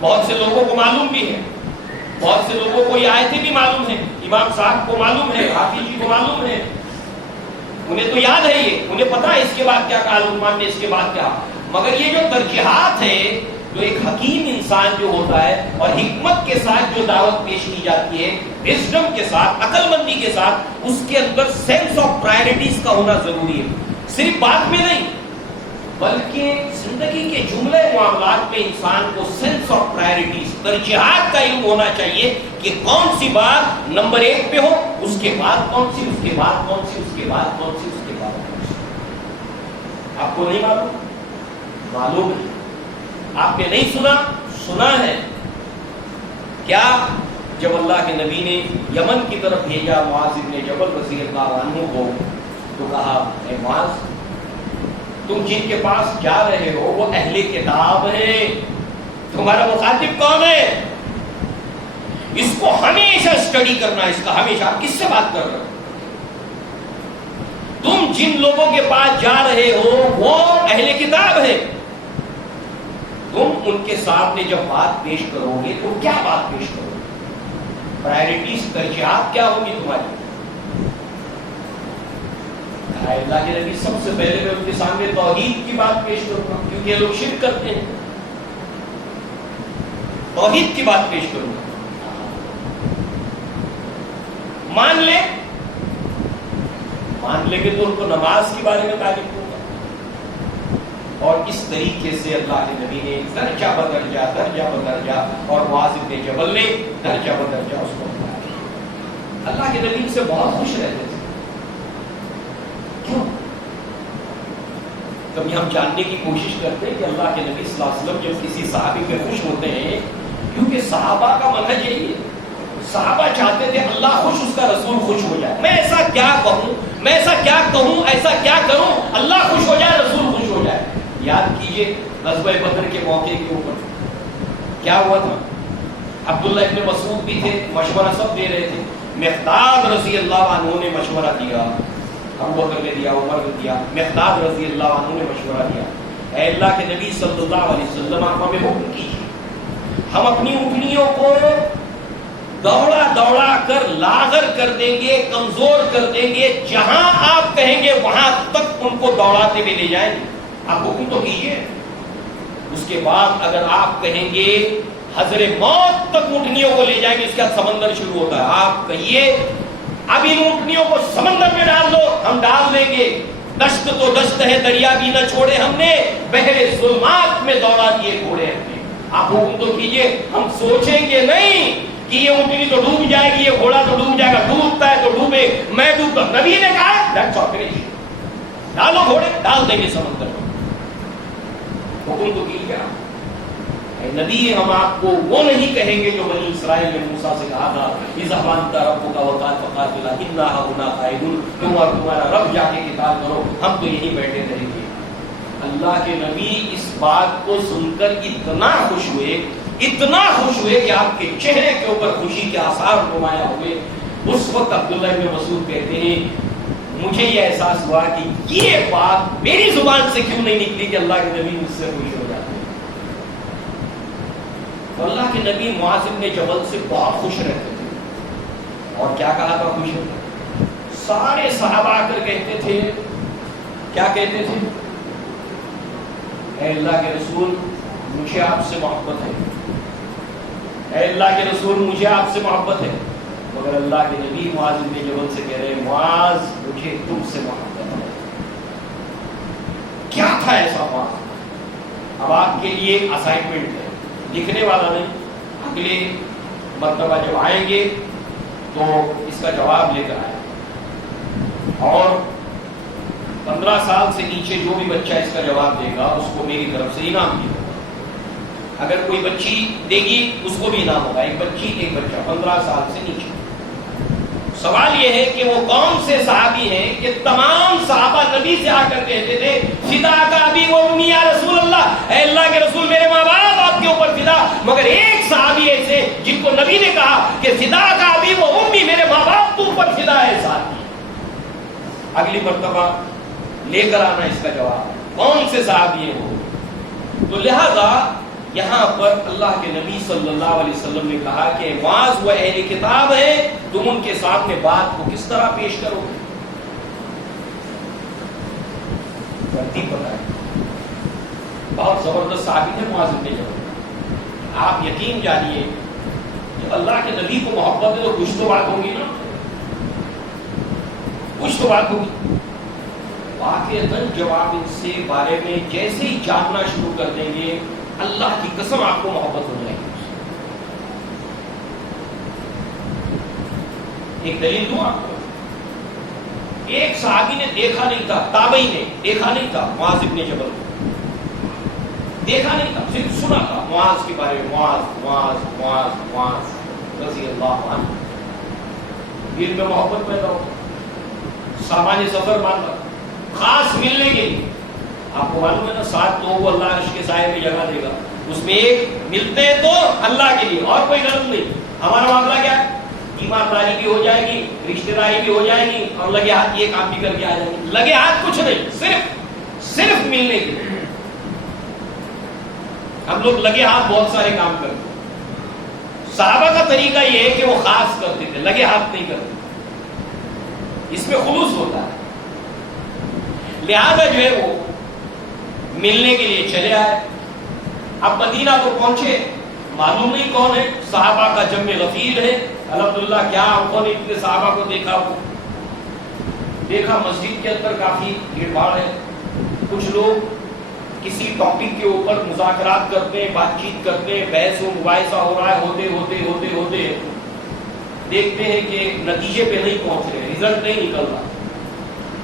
بہت سے لوگوں کو معلوم بھی ہے، بہت سے لوگوں کو یہ آیتیں بھی معلوم ہیں، امام صاحب کو معلوم ہے، حافظ جی کو معلوم ہے، انہیں تو یاد ہے، یہ انہیں پتا ہے اس کے بعد کیا کہا لقمان نے، اس کے بعد کیا۔ مگر یہ جو ترجیحات ہے، جو ایک حکیم انسان جو ہوتا ہے اور حکمت کے ساتھ جو دعوت پیش کی جاتی ہے، وزڈم کے ساتھ، عقل مندی کے ساتھ، اس کے اندر سینس آف پرائرٹیز کا ہونا ضروری ہے۔ صرف بات میں نہیں بلکہ زندگی کے جملے معاملات میں انسان کو سینس آف پرائرٹیز، ترجیحات کا علم ہونا چاہیے کہ کون سی بات نمبر 1 پہ ہو، اس کے بعد کون سی، اس کے بعد کون سی، اس کے بعد کون سی، اس کے بعد کون سی۔ آپ کو نہیں معلوم؟ معلوم ہے۔ آپ نے نہیں سنا؟ سنا ہے۔ کیا؟ جب اللہ کے نبی نے یمن کی طرف بھیجا معاذ بن جبل رضی اللہ عنہ کو، تو کہا، اے معاذ، تم جن کے پاس جا رہے ہو وہ اہل کتاب ہیں، تمہارا مخاطب کون ہے؟ اس کو ہمیشہ اسٹڈی کرنا، اس کا ہمیشہ۔ آپ کس سے بات کر رہے ہو؟ تم جن لوگوں کے پاس جا رہے ہو وہ اہل کتاب ہیں، تم ان کے سامنے جب بات پیش کرو گے تو کیا بات پیش کرو گے؟ پرائرٹیز، ترجیحات کیا ہوگی تمہاری؟ اللہ کے نبی سب سے پہلے میں ان کے سامنے توحید کی بات پیش کروں گا، کیونکہ یہ لوگ شرک کرتے ہیں، توحید کی بات پیش کروں گا۔ مان لے تو ان کو نماز کے بارے میں تعلیم دوں گا، اور اس طریقے سے اللہ کے نبی نے درجہ بدرجہ اور معاذ بن جبل نے درجہ بدرجہ اس کو بتایا۔ اللہ کے نبی سے بہت خوش رہتے تھے، کیوں؟ کبھی ہم جاننے کی کوشش کرتے ہیں کہ اللہ کے نبی صلی اللہ علیہ وسلم جب کسی صحابی پہ خوش ہوتے ہیں، کیونکہ صحابہ کا منہج یہی ہے، صحابہ چاہتے تھے اللہ خوش، اس کا رسول خوش ہو جائے، میں ایسا کیا کہوں، میں ایسا کیا کہوں، ایسا کیا کروں اللہ خوش ہو جائے، رسول خوش ہو جائے۔ یاد کیجئے غزوہ بدر کے موقع کے اوپر کیا ہوا تھا؟ عبداللہ ابن مسعود بھی تھے، مشورہ سب دے رہے تھے، مقداد رضی اللہ عنہ نے مشورہ دیا، ابو بکر نے دیا، عمر نے دیا، مقداد رضی اللہ عنہ نے مشورہ دیا، اے اللہ کے نبی صلی اللہ علیہ وسلم آپ ہمیں حکم کیجیے، ہم اپنی اونٹنیوں کو دوڑا کر لاغر کر دیں گے، کمزور کر دیں گے، جہاں آپ کہیں گے وہاں تک ان کو دوڑاتے ہوئے لے جائیں گے، آپ حکم تو کیجیے۔ اس کے بعد اگر آپ کہیں گے حضر موت تک اونٹنیوں کو لے جائیں گے، اس کے بعد سمندر شروع ہوتا ہے، آپ کہیے اب ان اونٹنیوں کو سمندر میں ڈال دو، ہم ڈال دیں گے، دشت تو دشت ہے دریا بھی نہ چھوڑے ہم نے، بحر ظلمات میں دوڑا دیے گھوڑے ہم نے، آپ حکم تو کیجیے۔ ہم سوچیں گے نہیں کہ یہ اونٹنی تو ڈوب جائے گی، یہ گھوڑا تو ڈوب جائے گا، ڈوبتا ہے تو ڈوبے، میں ڈوبتا، نبی نے کہا ڈالو گھوڑے، ڈال دیں گے سمندر میں، حکم تو کیجیے۔ اے نبی ہم آپ کو وہ نہیں کہیں گے جو بنی اسرائیل نے موسیٰ سے کہا تھا اذهب انت ربك فقاتلا انا هنا قاعدون، تم اور تمہارا رب جا کے قتال کرو، ہم تو یہیں بیٹھے رہیں گے۔ اللہ کے نبی اس بات کو سن کر اتنا خوش ہوئے کہ آپ کے چہرے کے اوپر خوشی کے آثار نمایاں ہوئے۔ اس وقت عبداللہ بن مسعود کہتے ہیں مجھے یہ احساس ہوا کہ یہ بات میری زبان سے کیوں نہیں نکلی کہ اللہ کے نبی مجھ سے خوش ہو جاتے ہیں۔ تو اللہ کے نبی معاذ بن جبل سے بہت خوش رہتے تھے، اور کیا کہا تھا خوش ہوتا؟ سارے صحابہ آ کر کہتے تھے، کیا کہتے تھے؟ اے اللہ کے رسول مجھے آپ سے محبت ہے، اے اللہ کے رسول مجھے آپ سے محبت ہے، مگر اللہ کے نبی معاذ بن جبل سے کہہ رہے ہیں معاذ مجھے تم سے محبت ہے۔ کیا تھا ایسا بات؟ اب آپ کے لیے اسائنمنٹ ہے، لکھنے والا نہیں، اگلے مرتبہ جب آئیں گے تو اس کا جواب لے کر آئے، اور 15 سال سے نیچے جو بھی بچہ اس کا جواب دے گا اس کو میری طرف سے انعام دیا ہوگا، اگر کوئی بچی دے گی اس کو بھی انعام ہوگا، ایک بچی ایک بچہ 15 سال سے نیچے۔ سوال یہ ہے کہ وہ کون سے صحابی ہیں کہ تمام صحابہ نبی سے آ کر کہتے تھے فدا کا ابی و امی یا رسول اللہ، اے اللہ کے رسول میرے ماں باپ آپ کے اوپر فدا، مگر ایک صحابی ایسے جن کو نبی نے کہا کہ فدا کا ابی و امی میرے ماں باپ تم پر فدا ہے، صحابی اگلی مرتبہ لے کر آنا اس کا جواب کون سے صحابی ہیں وہ۔ تو لہذا یہاں پر اللہ کے نبی صلی اللہ علیہ وسلم نے کہا کہ معاذ وہ اہل کتاب ہیں، تم ان کے سامنے بات کو کس طرح پیش کرو گے؟ ترتیب بتائیں، بہت زبردست صحابی تھے معاذ بن جبل۔ آپ یقین جانیے جب اللہ کے نبی کو محبت ہے تو کچھ تو بات ہوگی نا، کچھ تو بات ہوگی۔ واقعتاً جب آپ ان سے بارے میں جیسے ہی جاننا شروع کر دیں گے اللہ کی قسم آپ کو محبت ہو جائے گی۔ ایک دلیل دوں آپ کو، ایک صحابی نے دیکھا نہیں تھا، تابعی نے دیکھا نہیں تھا معاذ بن جبل کو، دیکھا نہیں تھا، صرف سنا تھا معاذ کے بارے میں، معاذ رضی اللہ عنہ، دل میں محبت پیدا ہو، سامان سفر مانگا خاص ملنے کے لیے۔ آپ کو معلوم ہے نا 7 لوگوں کو اللہ عرش کے سائے میں جگہ دے گا، اس میں ایک ملتے ہیں تو اللہ کے لیے، اور کوئی غرض نہیں۔ ہمارا معاملہ کیا ہے؟ ایمانداری بھی ہو جائے گی، رشتہ داری بھی ہو جائے گی، اور لگے ہاتھ یہ کام بھی کر کے آ جائیں گے. لگے ہاتھ کچھ نہیں، صرف ملنے کے لیے. ہم لوگ لگے ہاتھ بہت سارے کام کرتے ہیں. صحابہ کا طریقہ یہ ہے کہ وہ خاص کرتے تھے، لگے ہاتھ نہیں کرتے. اس میں خلوص ہوتا ہے. لہذا جو ہے وہ ملنے کے لیے چلے آئے. اب مدینہ تو پہنچے، معلوم نہیں کون ہے، صحابہ کا جمع غفیر ہے. الحمدللہ کیا انہوں نے اتنے صحابہ کو دیکھا مسجد کے اندر کافی بھیڑ بھاڑ ہے. کچھ لوگ کسی ٹاپک کے اوپر مذاکرات کرتے ہیں، بات چیت کرتے ہیں، بحث و مباحثہ ہو رہا ہے. ہوتے دیکھتے ہیں کہ نتیجے پہ نہیں پہنچ رہے، رزلٹ نہیں نکل رہا.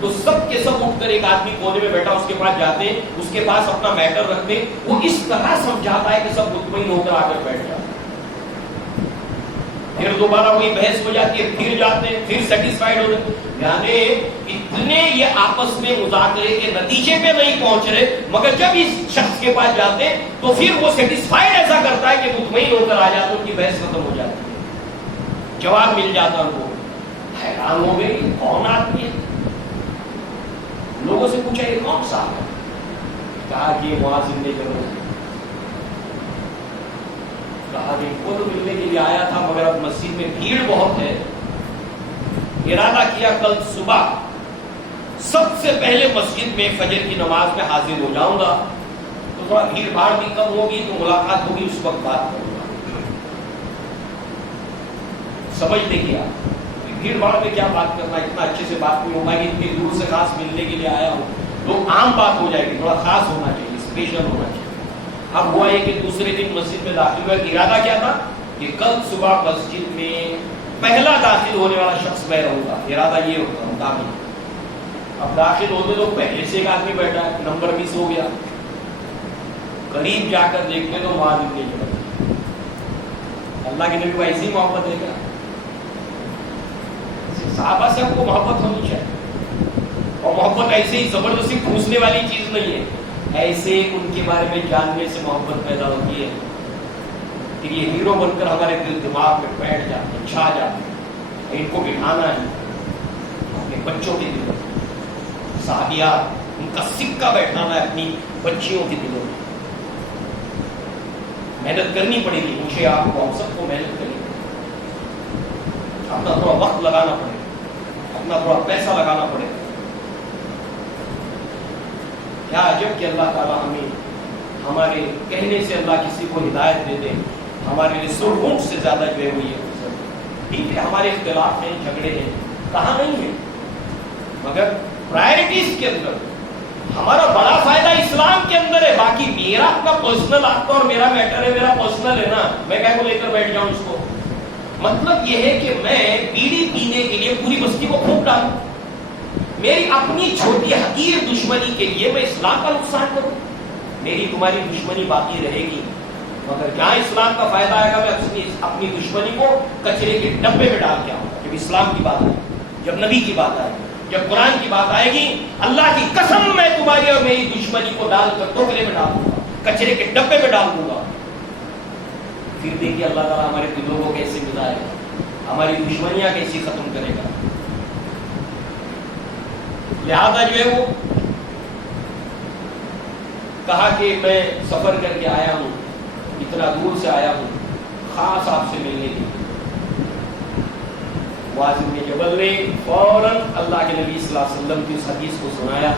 تو سب کے سب اٹھ کر ایک آدمی کونے میں بیٹھا اس کے پاس جاتے ہیں، اس کے پاس اپنا میٹر رکھتے ہیں. وہ اس طرح سمجھاتا ہے کہ سب مطمئن ہو کر آ کر بیٹھ جاتے ہیں. پھر دوبارہ وہی بحث ہو جاتی ہے، پھر جاتے ہیں، پھر سیٹسفائیڈ ہوتے ہیں. یعنی اتنے یہ آپس میں مذاکرے کے نتیجے پہ نہیں پہنچ رہے، مگر جب اس شخص کے پاس جاتے ہیں تو پھر وہ سیٹسفائیڈ ایسا کرتا ہے کہ مطمئن ہو کر آ جاتے، ان کی بحث ختم ہو جاتی ہے، جواب مل جاتا ان کو. حیران ہو گئی کون آدمی ہے. لوگوں سے پوچھا یہ کون سا ہے؟ کہا کہ معاذ بن جبل. کہا کہ وہ تو ملنے کے لیے آیا تھا مگر اب مسجد میں بھیڑ بہت ہے، ارادہ کیا کل صبح سب سے پہلے مسجد میں فجر کی نماز میں حاضر ہو جاؤں گا، تو تھوڑا بھیڑ بھاڑ بھی کم ہوگی، تو ملاقات ہوگی، اس وقت بات کروں گا. سمجھتے کیا بھیڑ بھاڑ میں کیا بات کرنا، اتنا اچھے سے بات نہیں ہو پائے گی، اتنی دور سے خاص ملنے کے لیے آیا ہوں تو عام بات ہو جائے گی، تھوڑا خاص ہونا چاہیے، اسپیشل ہونا چاہیے. اب ہوا ہے کہ دوسرے دن مسجد میں داخل ہوا. ارادہ کیا تھا کہ کل صبح مسجد میں پہلا داخل ہونے والا شخص میں رہوں گا. ارادہ یہ ہوتا ہوں داخل. اب داخل ہوتے تو پہلے سے ایک آدمی بیٹھا ہے، نمبر مس ہو گیا. قریب جا کر دیکھتے تو معاذ بن جبل. اللہ کے نبی کو ایسی محبت ہے کیا؟ صحابہ سے ہم کو محبت ہونی چاہیے، اور محبت ایسے ہی زبردستی پوچھنے والی چیز نہیں ہے. ایسے ان کے بارے میں جاننے سے محبت پیدا ہوتی ہے کہ یہ ہیرو بن کر ہمارے دل دماغ میں بیٹھ جاتے ہیں، چھا جاتے ہیں. ان کو بٹھانا ہے اپنے بچوں کے دلوں میں، صحابیات ان کا سکہ بیٹھانا ہے اپنی بچیوں کے دلوں میں. محنت کرنی پڑے گی، مجھے آپ کو، ہم سب کو محنت کرنی پڑے گی. اپنا تھوڑا وقت لگانا پڑے گا، اپنا تھوڑا پیسہ لگانا پڑے گا. کیا عجب کہ اللہ تعالیٰ ہمیں ہمارے کہنے سے اللہ کسی کو ہدایت دے دے. ہمارے لیے سرخ سے زیادہ جو ہے وہ یہ ٹھیک ہے، ہمارے اختلاف ہیں، جھگڑے ہیں، کہاں نہیں ہیں، مگر پرائرٹیز کے اندر ہمارا بڑا فائدہ اسلام کے اندر ہے. باقی میرا اپنا پرسنل، آپ کا اور میرا میٹر ہے، میرا پرسنل ہے نا، میں کیا کو لے کر بیٹھ جاؤں اس کو. مطلب یہ ہے کہ میں بیڑی پینے کے لیے پوری بستی کو پھونک ڈالوں، میری اپنی چھوٹی حقیر دشمنی کے لیے میں اسلام کا نقصان کروں. میری تمہاری دشمنی باقی رہے گی، مگر جہاں اسلام کا فائدہ آئے گا میں اپنی دشمنی کو کچرے کے ڈبے میں ڈال کے آؤں گا. جب اسلام کی بات آئے، جب نبی کی بات آئے، جب قرآن کی بات آئے گی، اللہ کی قسم میں تمہاری اور میری دشمنی کو ڈال کر ٹوکرے میں ڈال دوں گا، کچرے کے ڈبے میں ڈال دوں گا. پھر دیکھیے اللہ تعالیٰ ہمارے دلوں کو کیسے ملائے گا، ہماری دشمنیاں کیسی ختم کرے گا. لہذا جو ہے وہ کہا کہ میں سفر کر کے آیا ہوں، اتنا دور سے آیا ہوں خاص آپ سے ملنے کے لیے. معاذ بن جبل نے فوراً اللہ کے نبی صلی اللہ علیہ وسلم کی اس حدیث کو سنایا.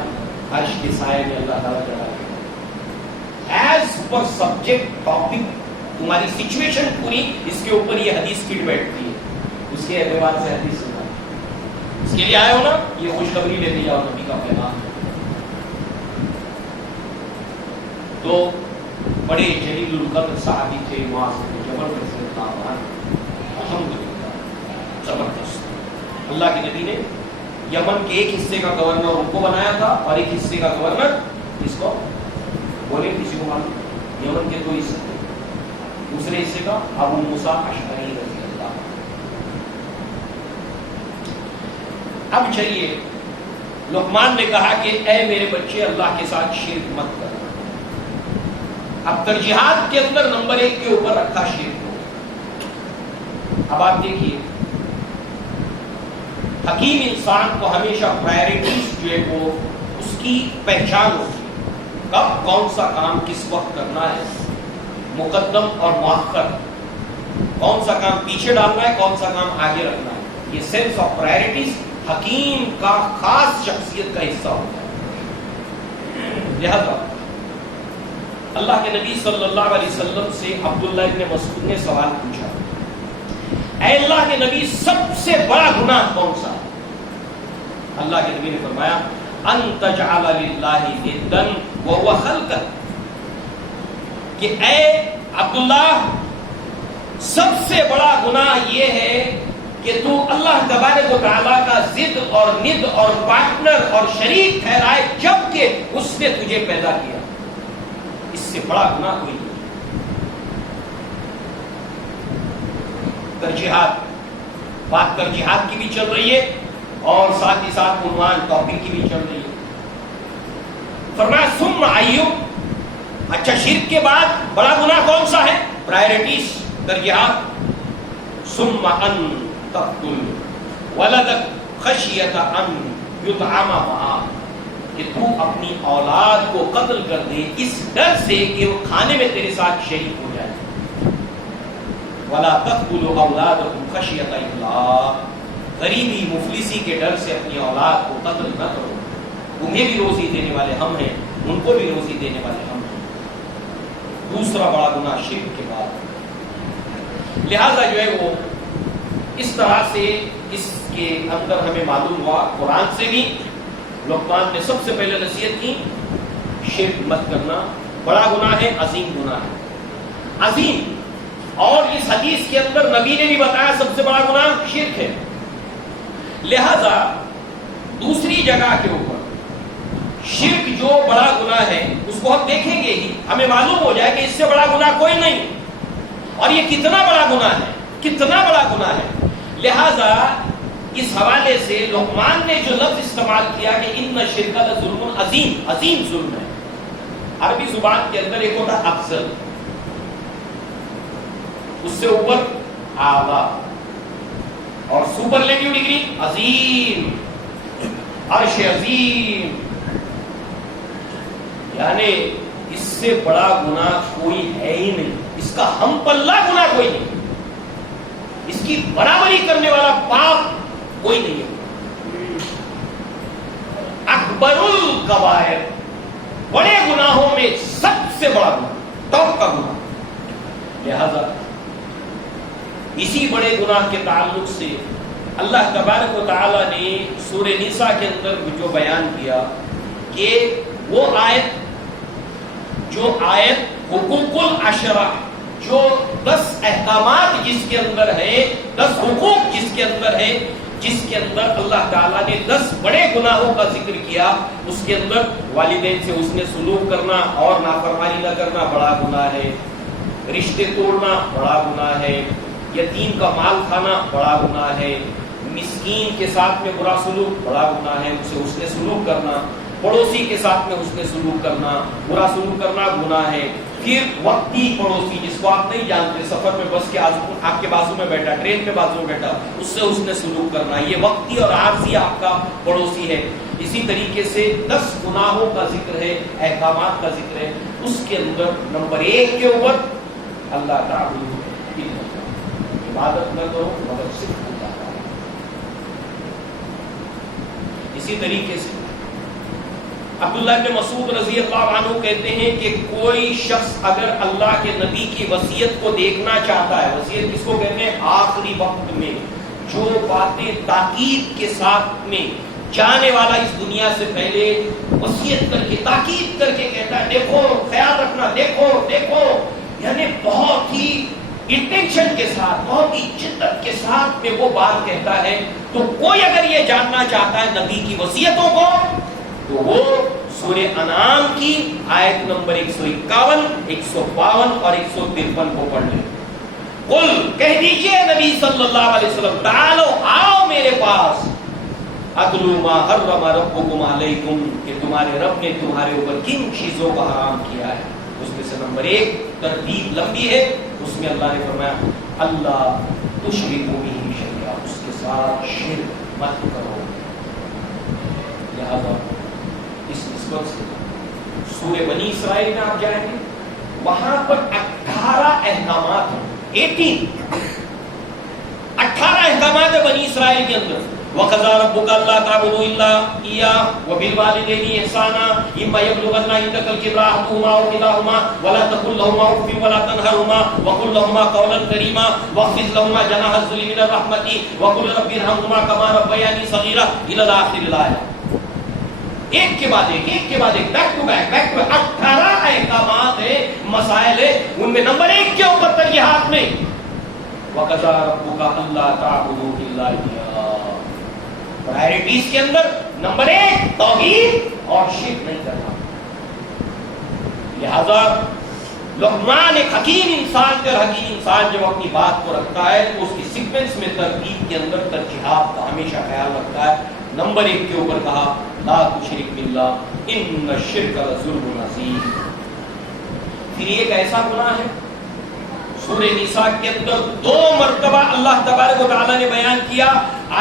عرش کے سائے میں اللہ تعالیٰ چڑھا گیا. ایز پر سبجیکٹ ٹاپک تمہاری سچویشن پوری اس کے اوپر یہ حدیث فٹ بیٹھتی ہے، اس کے اعتبار سے حدیث سنا. اس کے لیے آئے ہو نا، یہ خوشخبری لیتے جاؤ، نبی کا پیغام. تو بڑے جلیل القدر صحابی تھے معاذ بن جبل رضی اللہ عنہ. الحمدللہ زبردست. اللہ کے نبی نے یمن کے ایک حصے کا گورنر ان کو بنایا تھا، اور ایک حصے کا گورنر اس کو بولے کسی کو معلوم. یمن کے دو حصے، دوسرے حصے کا ابو موسیٰ اشعری رضی اللہ عنہ. اب چلیے، لقمان نے کہا کہ اے میرے بچے اللہ کے ساتھ شرک مت کرنا. اب ترجیحات کے اندر نمبر 1 کے اوپر رکھا شرک کو. اب آپ دیکھیے حکیم انسان کو ہمیشہ پرائرٹیز جو ہے وہ اس کی پہچان ہوتی ہے، کب کون سا کام کس وقت کرنا ہے، مقدم اور مؤخر، کون سا کام پیچھے ڈالنا ہے، کون سا کام آگے رکھنا ہے. یہ سینس آف پرائرٹیز حکیم کا خاص شخصیت کا حصہ ہوتا ہے. لہذا اللہ کے نبی صلی اللہ علیہ وسلم سے عبداللہ ابن مسعود نے سوال پوچھا، اے اللہ کے نبی سب سے بڑا گناہ کون سا ہے؟ اللہ کے نبی نے فرمایا ان تجعل للہ ندا وهو خلقک، کہ اے عبداللہ سب سے بڑا گناہ یہ ہے کہ تو اللہ تبارک و تعالیٰ کا ضد اور ند اور پارٹنر اور شریک ٹھہرائے جبکہ اس نے تجھے پیدا کیا. اس سے بڑا گناہ کوئی نہیں. ترجیحات، بات ترجیحات کی بھی چل رہی ہے اور ساتھ ہی ساتھ عنوان ٹاپک کی بھی چل رہی ہے. فرمایا ثم ایوب، اچھا شرک کے بعد بڑا گناہ کون سا ہے؟ پرائرٹیز، ترجیحات. ثم ان تقتل ولدک خشیۃ ان یطعم معه، کہ تو اپنی اولاد کو قتل کر دے اس ڈر سے کہ وہ کھانے میں تیرے ساتھ شریک ہو جائے. ولا تقتلوا اولادکم خشیۃ املاق، غریبی مفلسی کے ڈر سے اپنی اولاد کو قتل نہ کرو، تمہیں بھی روزی دینے والے ہم ہیں، ان کو بھی روزی دینے والے ہم ہیں. دوسرا بڑا گناہ شرک کے بعد. لہذا جو ہے وہ اس طرح سے اس کے اندر ہمیں معلوم ہوا قرآن سے بھی لقمان نے سب سے پہلے نصیحت کی شرک مت کرنا، بڑا گناہ ہے، عظیم گناہ ہے، عظیم. اور اس حدیث کے اندر نبی نے بھی بتایا سب سے بڑا گناہ شرک ہے. لہذا دوسری جگہ کے اوپر شرک جو بڑا گناہ ہے اس کو ہم دیکھیں گے ہی، ہمیں معلوم ہو جائے کہ اس سے بڑا گناہ کوئی نہیں. اور یہ کتنا بڑا گناہ ہے، کتنا بڑا گناہ ہے. لہذا اس حوالے سے لقمان نے جو لفظ استعمال کیا کہ ان الشرک لظلم عظیم، عظیم ظلم ہے. عربی زبان کے اندر ایک ہوتا افضل، اس سے اوپر اعلیٰ، اور سپرلیٹیو ڈگری عظیم، عرش عظیم. یعنی اس سے بڑا گناہ کوئی ہے ہی نہیں، اس کا ہم پلہ گناہ کوئی نہیں، اس کی برابری کرنے والا پاپ کوئی نہیں ہے. اکبر الکبائر، بڑے گناہوں میں سب سے بڑا گناہ، ٹاپ کا گناہ. لہذا اسی بڑے گناہ کے تعلق سے اللہ تبارک و تعالی نے سورہ نساء کے اندر جو بیان کیا کہ وہ آیت حقوق العشرہ، جو 10 احکامات جس کے اندر ہے، 10 حقوق جس کے اندر ہے، جس کے اندر اللہ تعالیٰ نے 10 بڑے گناہوں کا ذکر کیا، اس کے اندر والدین سے اس نے سلوک کرنا اور نافرمانی نہ کرنا بڑا گناہ ہے، رشتے توڑنا بڑا گناہ ہے، یتیم کا مال کھانا بڑا گناہ ہے، مسکین کے ساتھ میں برا سلوک بڑا گناہ ہے، اس سے اس نے سلوک کرنا، پڑوسی کے ساتھ میں اس نے سلوک کرنا، برا سلوک کرنا گناہ ہے. پھر وقتی پڑوسی جس کو آپ نہیں جانتے، سفر میں بس کے آپ کے بازو میں بیٹھا، ٹرین میں بازو میں بیٹھا، اس سے اس نے سلوک کرنا، یہ وقتی اور عارضی آپ کا پڑوسی ہے. اسی طریقے سے 10 گناہوں کا ذکر ہے، احکامات کا ذکر ہے. اس کے اندر نمبر 1 کے اوپر اللہ تعالی عبادت نہ کرو مگر صرف اللہ تعالی. اسی طریقے سے عبداللہ بن مسعود رضی اللہ عنہ کہتے ہیں کہ کوئی شخص اگر اللہ کے نبی کی وصیت کو دیکھنا چاہتا ہے، وصیت کس کو کہتے ہیں؟ آخری وقت میں جو باتیں تاکید کے ساتھ میں جانے والا اس دنیا سے پہلے وصیت کر کے تاکید کر کے کہتا ہے دیکھو خیال رکھنا، دیکھو دیکھو، یعنی بہت ہی انٹینشن کے ساتھ، بہت ہی جدت کے ساتھ میں وہ بات کہتا ہے. تو کوئی اگر یہ جاننا چاہتا ہے نبی کی وصیتوں کو تو وہ سورہ انعام کی آیت نمبر 151، 152 اور 153 کو پڑھ لیں. قل، کہہ دیجئے نبی صلی اللہ علیہ وسلم، تعالو، آؤ میرے پاس، اتلو ما حرم ربکم علیکم، کہ تمہارے رب نے تمہارے اوپر کن چیزوں کا حرام کیا ہے. اس میں سے نمبر 1 ترتیب لمبی ہے، اس میں اللہ نے فرمایا اللہ تشرکوا بہ شیئا، اس کے ساتھ شرک مت کرو. لہذا اس نسبت سے سورہ بنی اسرائیل میں آپ جائیں گے, وہاں پر 18 احکامات ہیں. 18 احکامات ہیں بنی اسرائیل کے اندر. وَقَضَىٰ رَبُّكَ أَلَّا تَعْبُدُوا إِلَّا إِيَّاهُ وَبِالْوَالِدَيْنِ إِحْسَانًا إِمَّا يَبْلُغَنَّ عِندَكَ الْكِبَرَ أَحَدُهُمَا أَوْ كِلَاهُمَا وَلَا تَقُل لَّهُمَا أُفٍّ وَلَا تَنْهَرْهُمَا وَقُل لَّهُمَا قَوْلًا كَرِيمًا وَاخْفِضْ لَهُمَا جَنَاحَ الذُّلِّ مِنَ الرَّحْمَةِ وَقُل رَّبِّ ارْحَمْهُمَا كَمَا رَبَّيَانِي صَغِيرًا إِلَى آخِرِ الآية. ایک کے بعد ایک بیک ٹو بیک 18 احکامات ہیں, مسائل ہیں. ان میں نمبر 1 کے اوپر ترجیحات میں وَقَضَىٰ رَبُّكَ أَلَّا تَعْبُدُوا إِلَّا إِيَّاهُ. پرائرٹیز کے اندر نمبر 1 توحید اور شرک نہیں کرنا. لہذا لقمان ایک حکیم انسان تھے, اور حکیم انسان جب اپنی بات کو رکھتا ہے تو اس کی سیکوینس میں ترتیب کے اندر ترجیحات کا ہمیشہ خیال رکھتا ہے. نمبر 1 کے اوپر کہا لا تشرک باللہ ان الشرک لظلم عظیم. پھر یہ ایک ایسا گناہ ہے سورہ نساء کے اندر 2 مرتبہ اللہ تبارک و تعالی نے بیان کیا.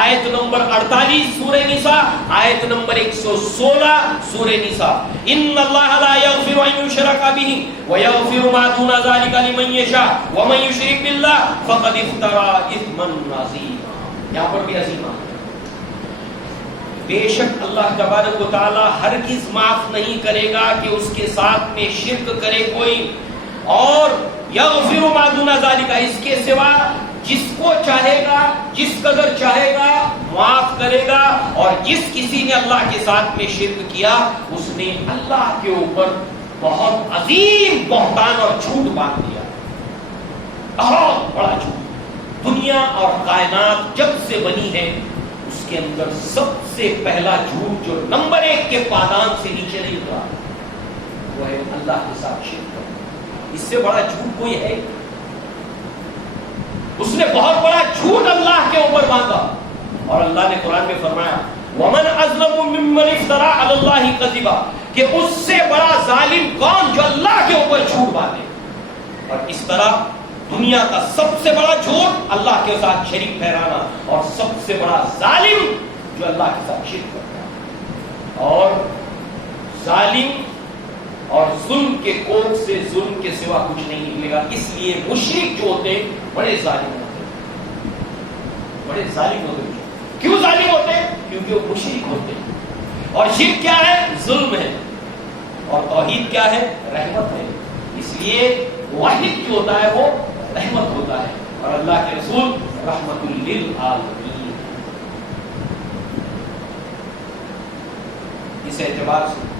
آیت نمبر 48 سورہ نساء, آیت نمبر 116 سورہ نساء. ان اللہ لا یغفر ان یشرک بہ ویغفر ما دون ذلک لمن یشاء ومن یشرک باللہ فقد افترى اثما عظیما. یہاں پر بھی عظیمہ ہے. بے شک اللہ تبارک و تعالی ہرگز معاف نہیں کرے گا کہ اس کے ساتھ میں شرک کرے کوئی, اور یغفر ما دون ذالک, اس کے سوا جس کو چاہے گا جس قدر چاہے گا معاف کرے گا. اور جس کسی نے اللہ کے ساتھ میں شرک کیا اس نے اللہ کے اوپر بہت عظیم بہتان اور جھوٹ باندھ دیا, بہت بڑا جھوٹ. دنیا اور کائنات جب سے بنی ہے اس کے اندر سب سے پہلا جھوٹ جو نمبر 1 کے پادان سے نیچے نہیں اترا وہ ہے اللہ کے ساتھ شرک. اس سے بڑا جھوٹ کوئی ہے؟ اس نے بہت بڑا جھوٹ اللہ کے اوپر باندھا. اور اللہ نے قرآن میں فرمایا وَمَنْ أَظْلَمُ مِمَّنِ افْتَرَىٰ عَلَى اللَّهِ كَذِبًا, کہ اس سے بڑا ظالم کون جو اللہ کے اوپر جھوٹ باندھے. اور اس طرح دنیا کا سب سے بڑا جھوٹ اللہ کے ساتھ شریک ٹھہرانا, اور سب سے بڑا ظالم جو اللہ کے ساتھ شرک کرتا ہے. اور ظالم اور ظلم کے کوکھ سے ظلم کے سوا کچھ نہیں نکلے گا. اس لیے مشرک جو ہوتے ہیں بڑے ظالم ہوتے ہیں, بڑے ظالم ہوتے ہیں. کیوں ظالم ہوتے ہیں؟ کیونکہ وہ مشرک ہوتے ہیں. اور شرک کیا ہے؟ ظلم ہے. اور توحید کیا ہے؟ رحمت ہے. اس لیے واحد جو ہوتا ہے وہ رحمت ہوتا ہے, اور اللہ کے رسول رحمت للعالمین. اس اعتبار سے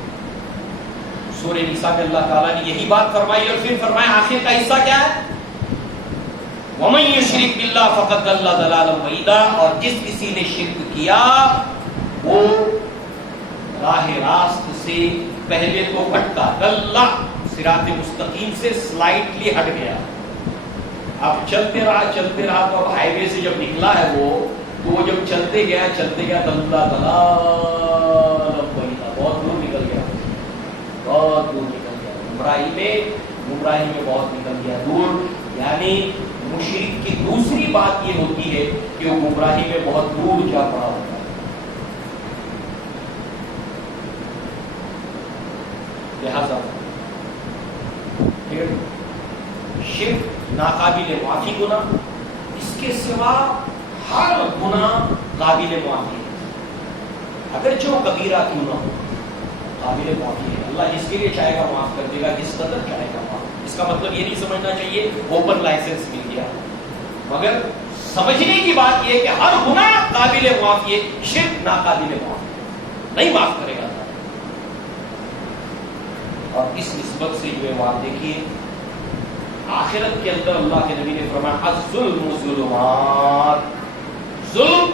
سورہ نساء میں اللہ تعالیٰ نے یہی بات فرمائی, اور پھر فرمایا آخر کا حصہ کیا ہے؟ وَمَن يُشْرِكْ بِاللَّهِ فَقَدْ ضَلَّ ضَلَالًا بَعِيدًا. اور جس کسی نے شرک کیا وہ راہ راست سے پہلے تو بھٹکا, ضَلَّ صراط مستقیم سے سلائٹلی ہٹ گیا. اب چلتے رہا تو اب ہائی وے سے جب نکلا ہے وہ جب چلتے گیا ضَلَّ ضَلَالًا بَعِيدًا, بہت دور نکل گیا, بہت دور نکل گیا. گمراہی میں بہت نکل گیا دور. یعنی مشرک کی دوسری بات یہ ہوتی ہے کہ وہ گمراہی میں بہت دور جا پڑا ہوتا ہے. لہذا شرک ناقابل معافی گناہ, اس کے سوا ہر گناہ قابل معافی ہے, اگرچہ وہ کبیرہ کیوں نہ ہو قابل معافی ہے. اللہ جس کے لیے چاہے گا معاف کر دے گا, جس قدر چاہے گا معاف. اس کا مطلب یہ نہیں سمجھنا چاہیے اوپن لائسنس مل گیا, مگر سمجھنے کی بات یہ کہ ہر گناہ قابل معافی ہے, شرک ناقابل معافی نہیں معاف کرے گا. اور اس نسبت سے جو ہے وہ آپ دیکھیے آخرت کے اندر اللہ کے نبی نے فرمایا الظلم ظلمات, ظلم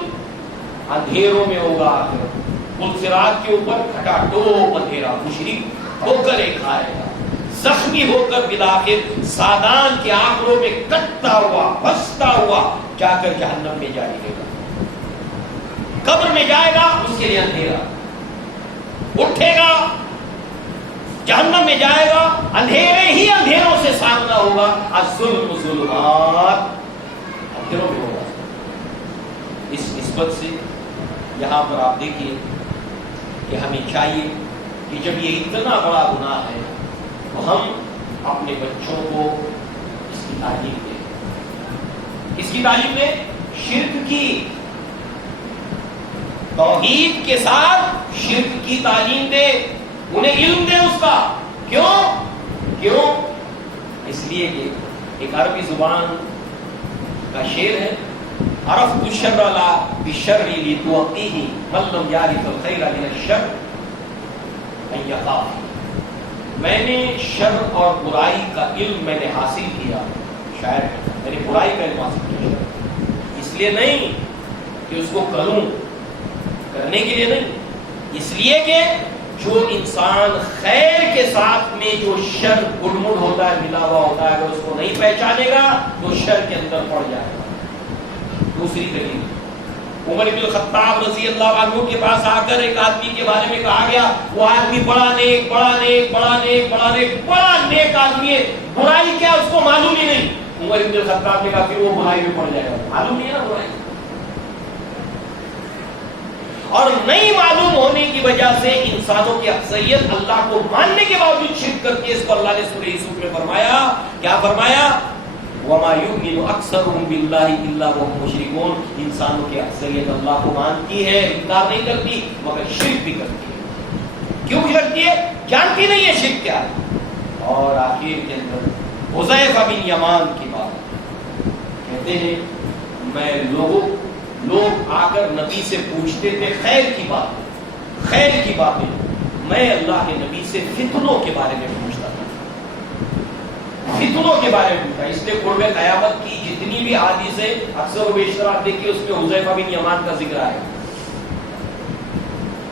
اندھیروں میں ہوگا آخرت. پلسرات کے اوپر کھٹا ٹوپ اندھیرا, مشرک ہو کر ایک کھائے گا, زخمی ہو کر بالآخر سادان کے آنکڑوں میں کٹتا ہوا بستا ہوا جا کر جہنم میں جائے گا. قبر میں جائے گا اس کے لیے اندھیرا, اٹھے گا جہنم میں جائے گا, اندھیرے ہی اندھیروں سے سامنا ہوگا. الظلم ظلمات, اندھیروں میں ہوگا. اس نسبت سے یہاں پر آپ دیکھیے کہ ہمیں چاہیے کہ جب یہ اتنا بڑا گناہ ہے تو ہم اپنے بچوں کو اس کی تعلیم دیں. اس کی تعلیم دیں، شرک کی، توحید کے ساتھ شرک کی تعلیم دے، انہیں علم دے اس کا. کیوں؟ اس لیے کہ ایک عربی زبان کا شعر ہے، عرفت الشر لا بالشر لتوقيه من لم يعرف الخير من الشر ان يخاف. میں نے شر اور برائی کا علم میں نے حاصل کیا، شاعر میں نے برائی کا علم حاصل کیا اس لیے نہیں کہ اس کو کرنے کے لیے نہیں، اس لیے کہ جو انسان خیر کے ساتھ میں جو شر گڑمڑ ہوتا ہے، ملا ہوا ہوتا ہے، اگر اس کو نہیں پہچانے گا تو شر کے اندر پڑ جائے گا. دوسری دلیل، عمر بن الخطاب رضی اللہ عنہ کے پاس آ کر ایک آدمی کے بارے میں کہا گیا وہ آدمی بڑا نیک آدمی ہے، برائی کیا اس کو معلوم ہی نہیں. عمر بن الخطاب نے کہا پھر وہ برائی میں پڑ جائے گا، معلوم نہیں ہے نا برائی. اور نہیں معلوم ہونے کی وجہ سے انسانوں کی اکثریت اللہ کو ماننے کے باوجود شرک کرتی ہے. اس کو اللہ نے سورہ یوسف میں فرمایا، کیا فرمایا؟ وَمَا يُؤْمِنُ أَكْثَرُهُمْ بِاللَّهِ إِلَّا وَهُمْ مُشْرِكُونَ. انسانوں کی اکثریت اللہ کو مانتی ہے، انکار نہیں کرتی، مگر شرک بھی کرتی ہے. کیوں کرتی ہے؟ جانتی نہیں ہے شرک کیا ہے. اور آخر کے اندر حذیفہ بن یمان کی بات کہتے ہیں، میں لوگ آ کر نبی سے پوچھتے تھے خیر کی باتیں، میں اللہ کے نبی سے فتنوں کے بارے میں پوچھتا تھا. فتنوں کے بارے میں پوچھتا. اس لیے قرب قیامت کی جتنی بھی حادثے اکثر و بیشتر آپ دیکھیے اس میں حذیفہ بن یمان کا ذکر آئے.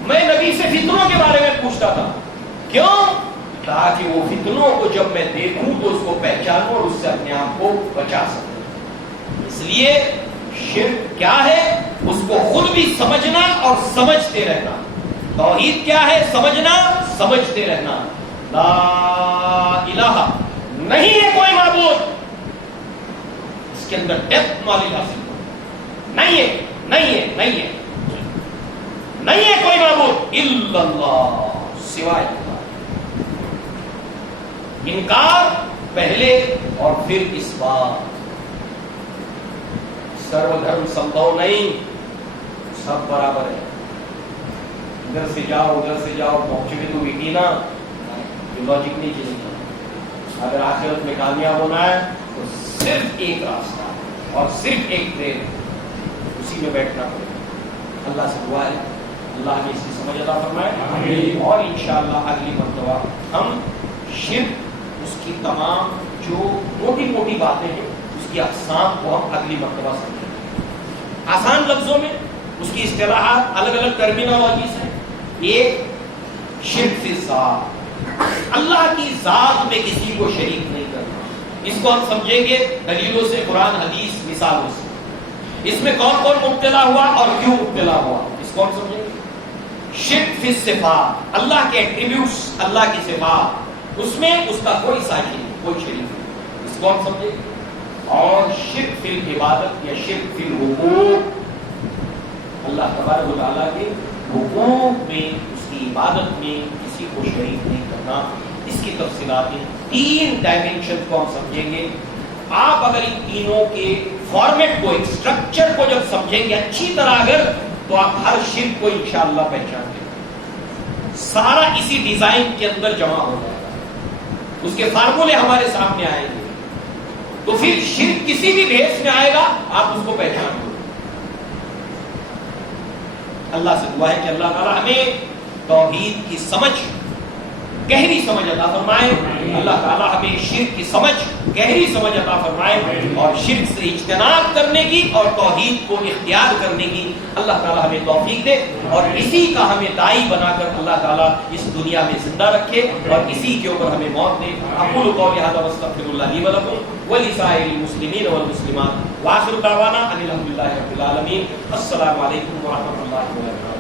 میں نبی سے فتنوں کے بارے میں پوچھتا تھا. کیوں؟ تاکہ وہ فتنوں کو جب میں دیکھوں تو اس کو پہچانوں اور اس سے اپنے آپ کو بچا سکوں. اس لیے شرک کیا ہے اس کو خود بھی سمجھنا اور سمجھتے رہنا. توحید کیا ہے؟ سمجھنا، سمجھتے رہنا. لا الہ، نہیں ہے کوئی معبود، اس کے اندر ڈیپتھ نالج حاصل کرو. نہیں ہے کوئی معبود الا اللہ، سوائے اللہ. انکار پہلے اور پھر اس بات. سرو دھرم سمبھو نہیں، سب برابر ہے. ادھر سے جاؤ پہنچے گے تو بھی نا، یہ لاجک نہیں چلے. اگر آخرت میں کامیاب ہونا ہے تو صرف ایک راستہ اور صرف ایک ٹرین، اسی میں بیٹھنا پڑے گا. اللہ سے دعا ہے اللہ ہمیں اس کی سمجھ عطا فرمائے. اور انشاءاللہ اگلی مرتبہ ہم شرک، اس کی تمام جو موٹی باتیں ہیں، اس کی اقسام کو ہم اگلی مرتبہ سمجھیں. آسان لفظوں میں اس کی اصطلاحات، الگ الگ ٹرمینالوجیز ہیں. ایک شرک فی الذات، اللہ کی ذات میں کسی کو شریک نہیں کرنا. اس کو ہم سمجھیں گے دلیلوں سے، قرآن حدیث مثالوں سے. اس میں کون مبتلا ہوا اور کیوں مبتلا ہوا، اس کو ہم سمجھیں گے. شرک فی الصفات، اللہ کے ایٹریبیوٹس، اللہ کی صفات، اس میں اس کا کوئی ساجی نہیں، کوئی شریک نہیں، اس کو ہم سمجھیں گے. اور شرک فی العبادت یا شرک فی الحقوق، اللہ تبارک و تعالیٰ کے حقوق میں، اس کی عبادت میں کسی کو شریک نہیں کرنا. اس کی تفصیلات میں 3 ڈائمینشن کو ہم سمجھیں گے. آپ اگر ان تینوں کے فارمیٹ کو، ایک اسٹرکچر کو جب سمجھیں گے اچھی طرح اگر، تو آپ ہر شرک کو انشاءاللہ پہچان گے. سارا اسی ڈیزائن کے اندر جمع ہو جائے گا، اس کے فارمولے ہمارے سامنے آئیں گے. تو پھر شرک کسی بھی بھیس میں آئے گا آپ اس کو پہچان گے. اللہ سے دعا ہے کہ اللہ تعالیٰ ہمیں توحید کی سمجھ، گہری سمجھ عطا فرمائے. اللہ تعالیٰ ہمیں شرک کی سمجھ، گہری سمجھ عطا فرمائے، اور شرک سے اجتناب کرنے کی اور توحید کو اختیار کرنے کی اللہ تعالیٰ ہمیں توفیق دے. اور اسی کا ہمیں داعی بنا کر اللہ تعالیٰ اس دنیا میں زندہ رکھے اور اسی کے اوپر ہمیں موت دے. اقول قولی ھذا واستغفر اللہ لی ولکم ولسائر المسلمین والمسلمات، وآخر دعوانا ان الحمد للہ رب العالمین. السلام علیکم ورحمۃ اللہ وبرکاتہ.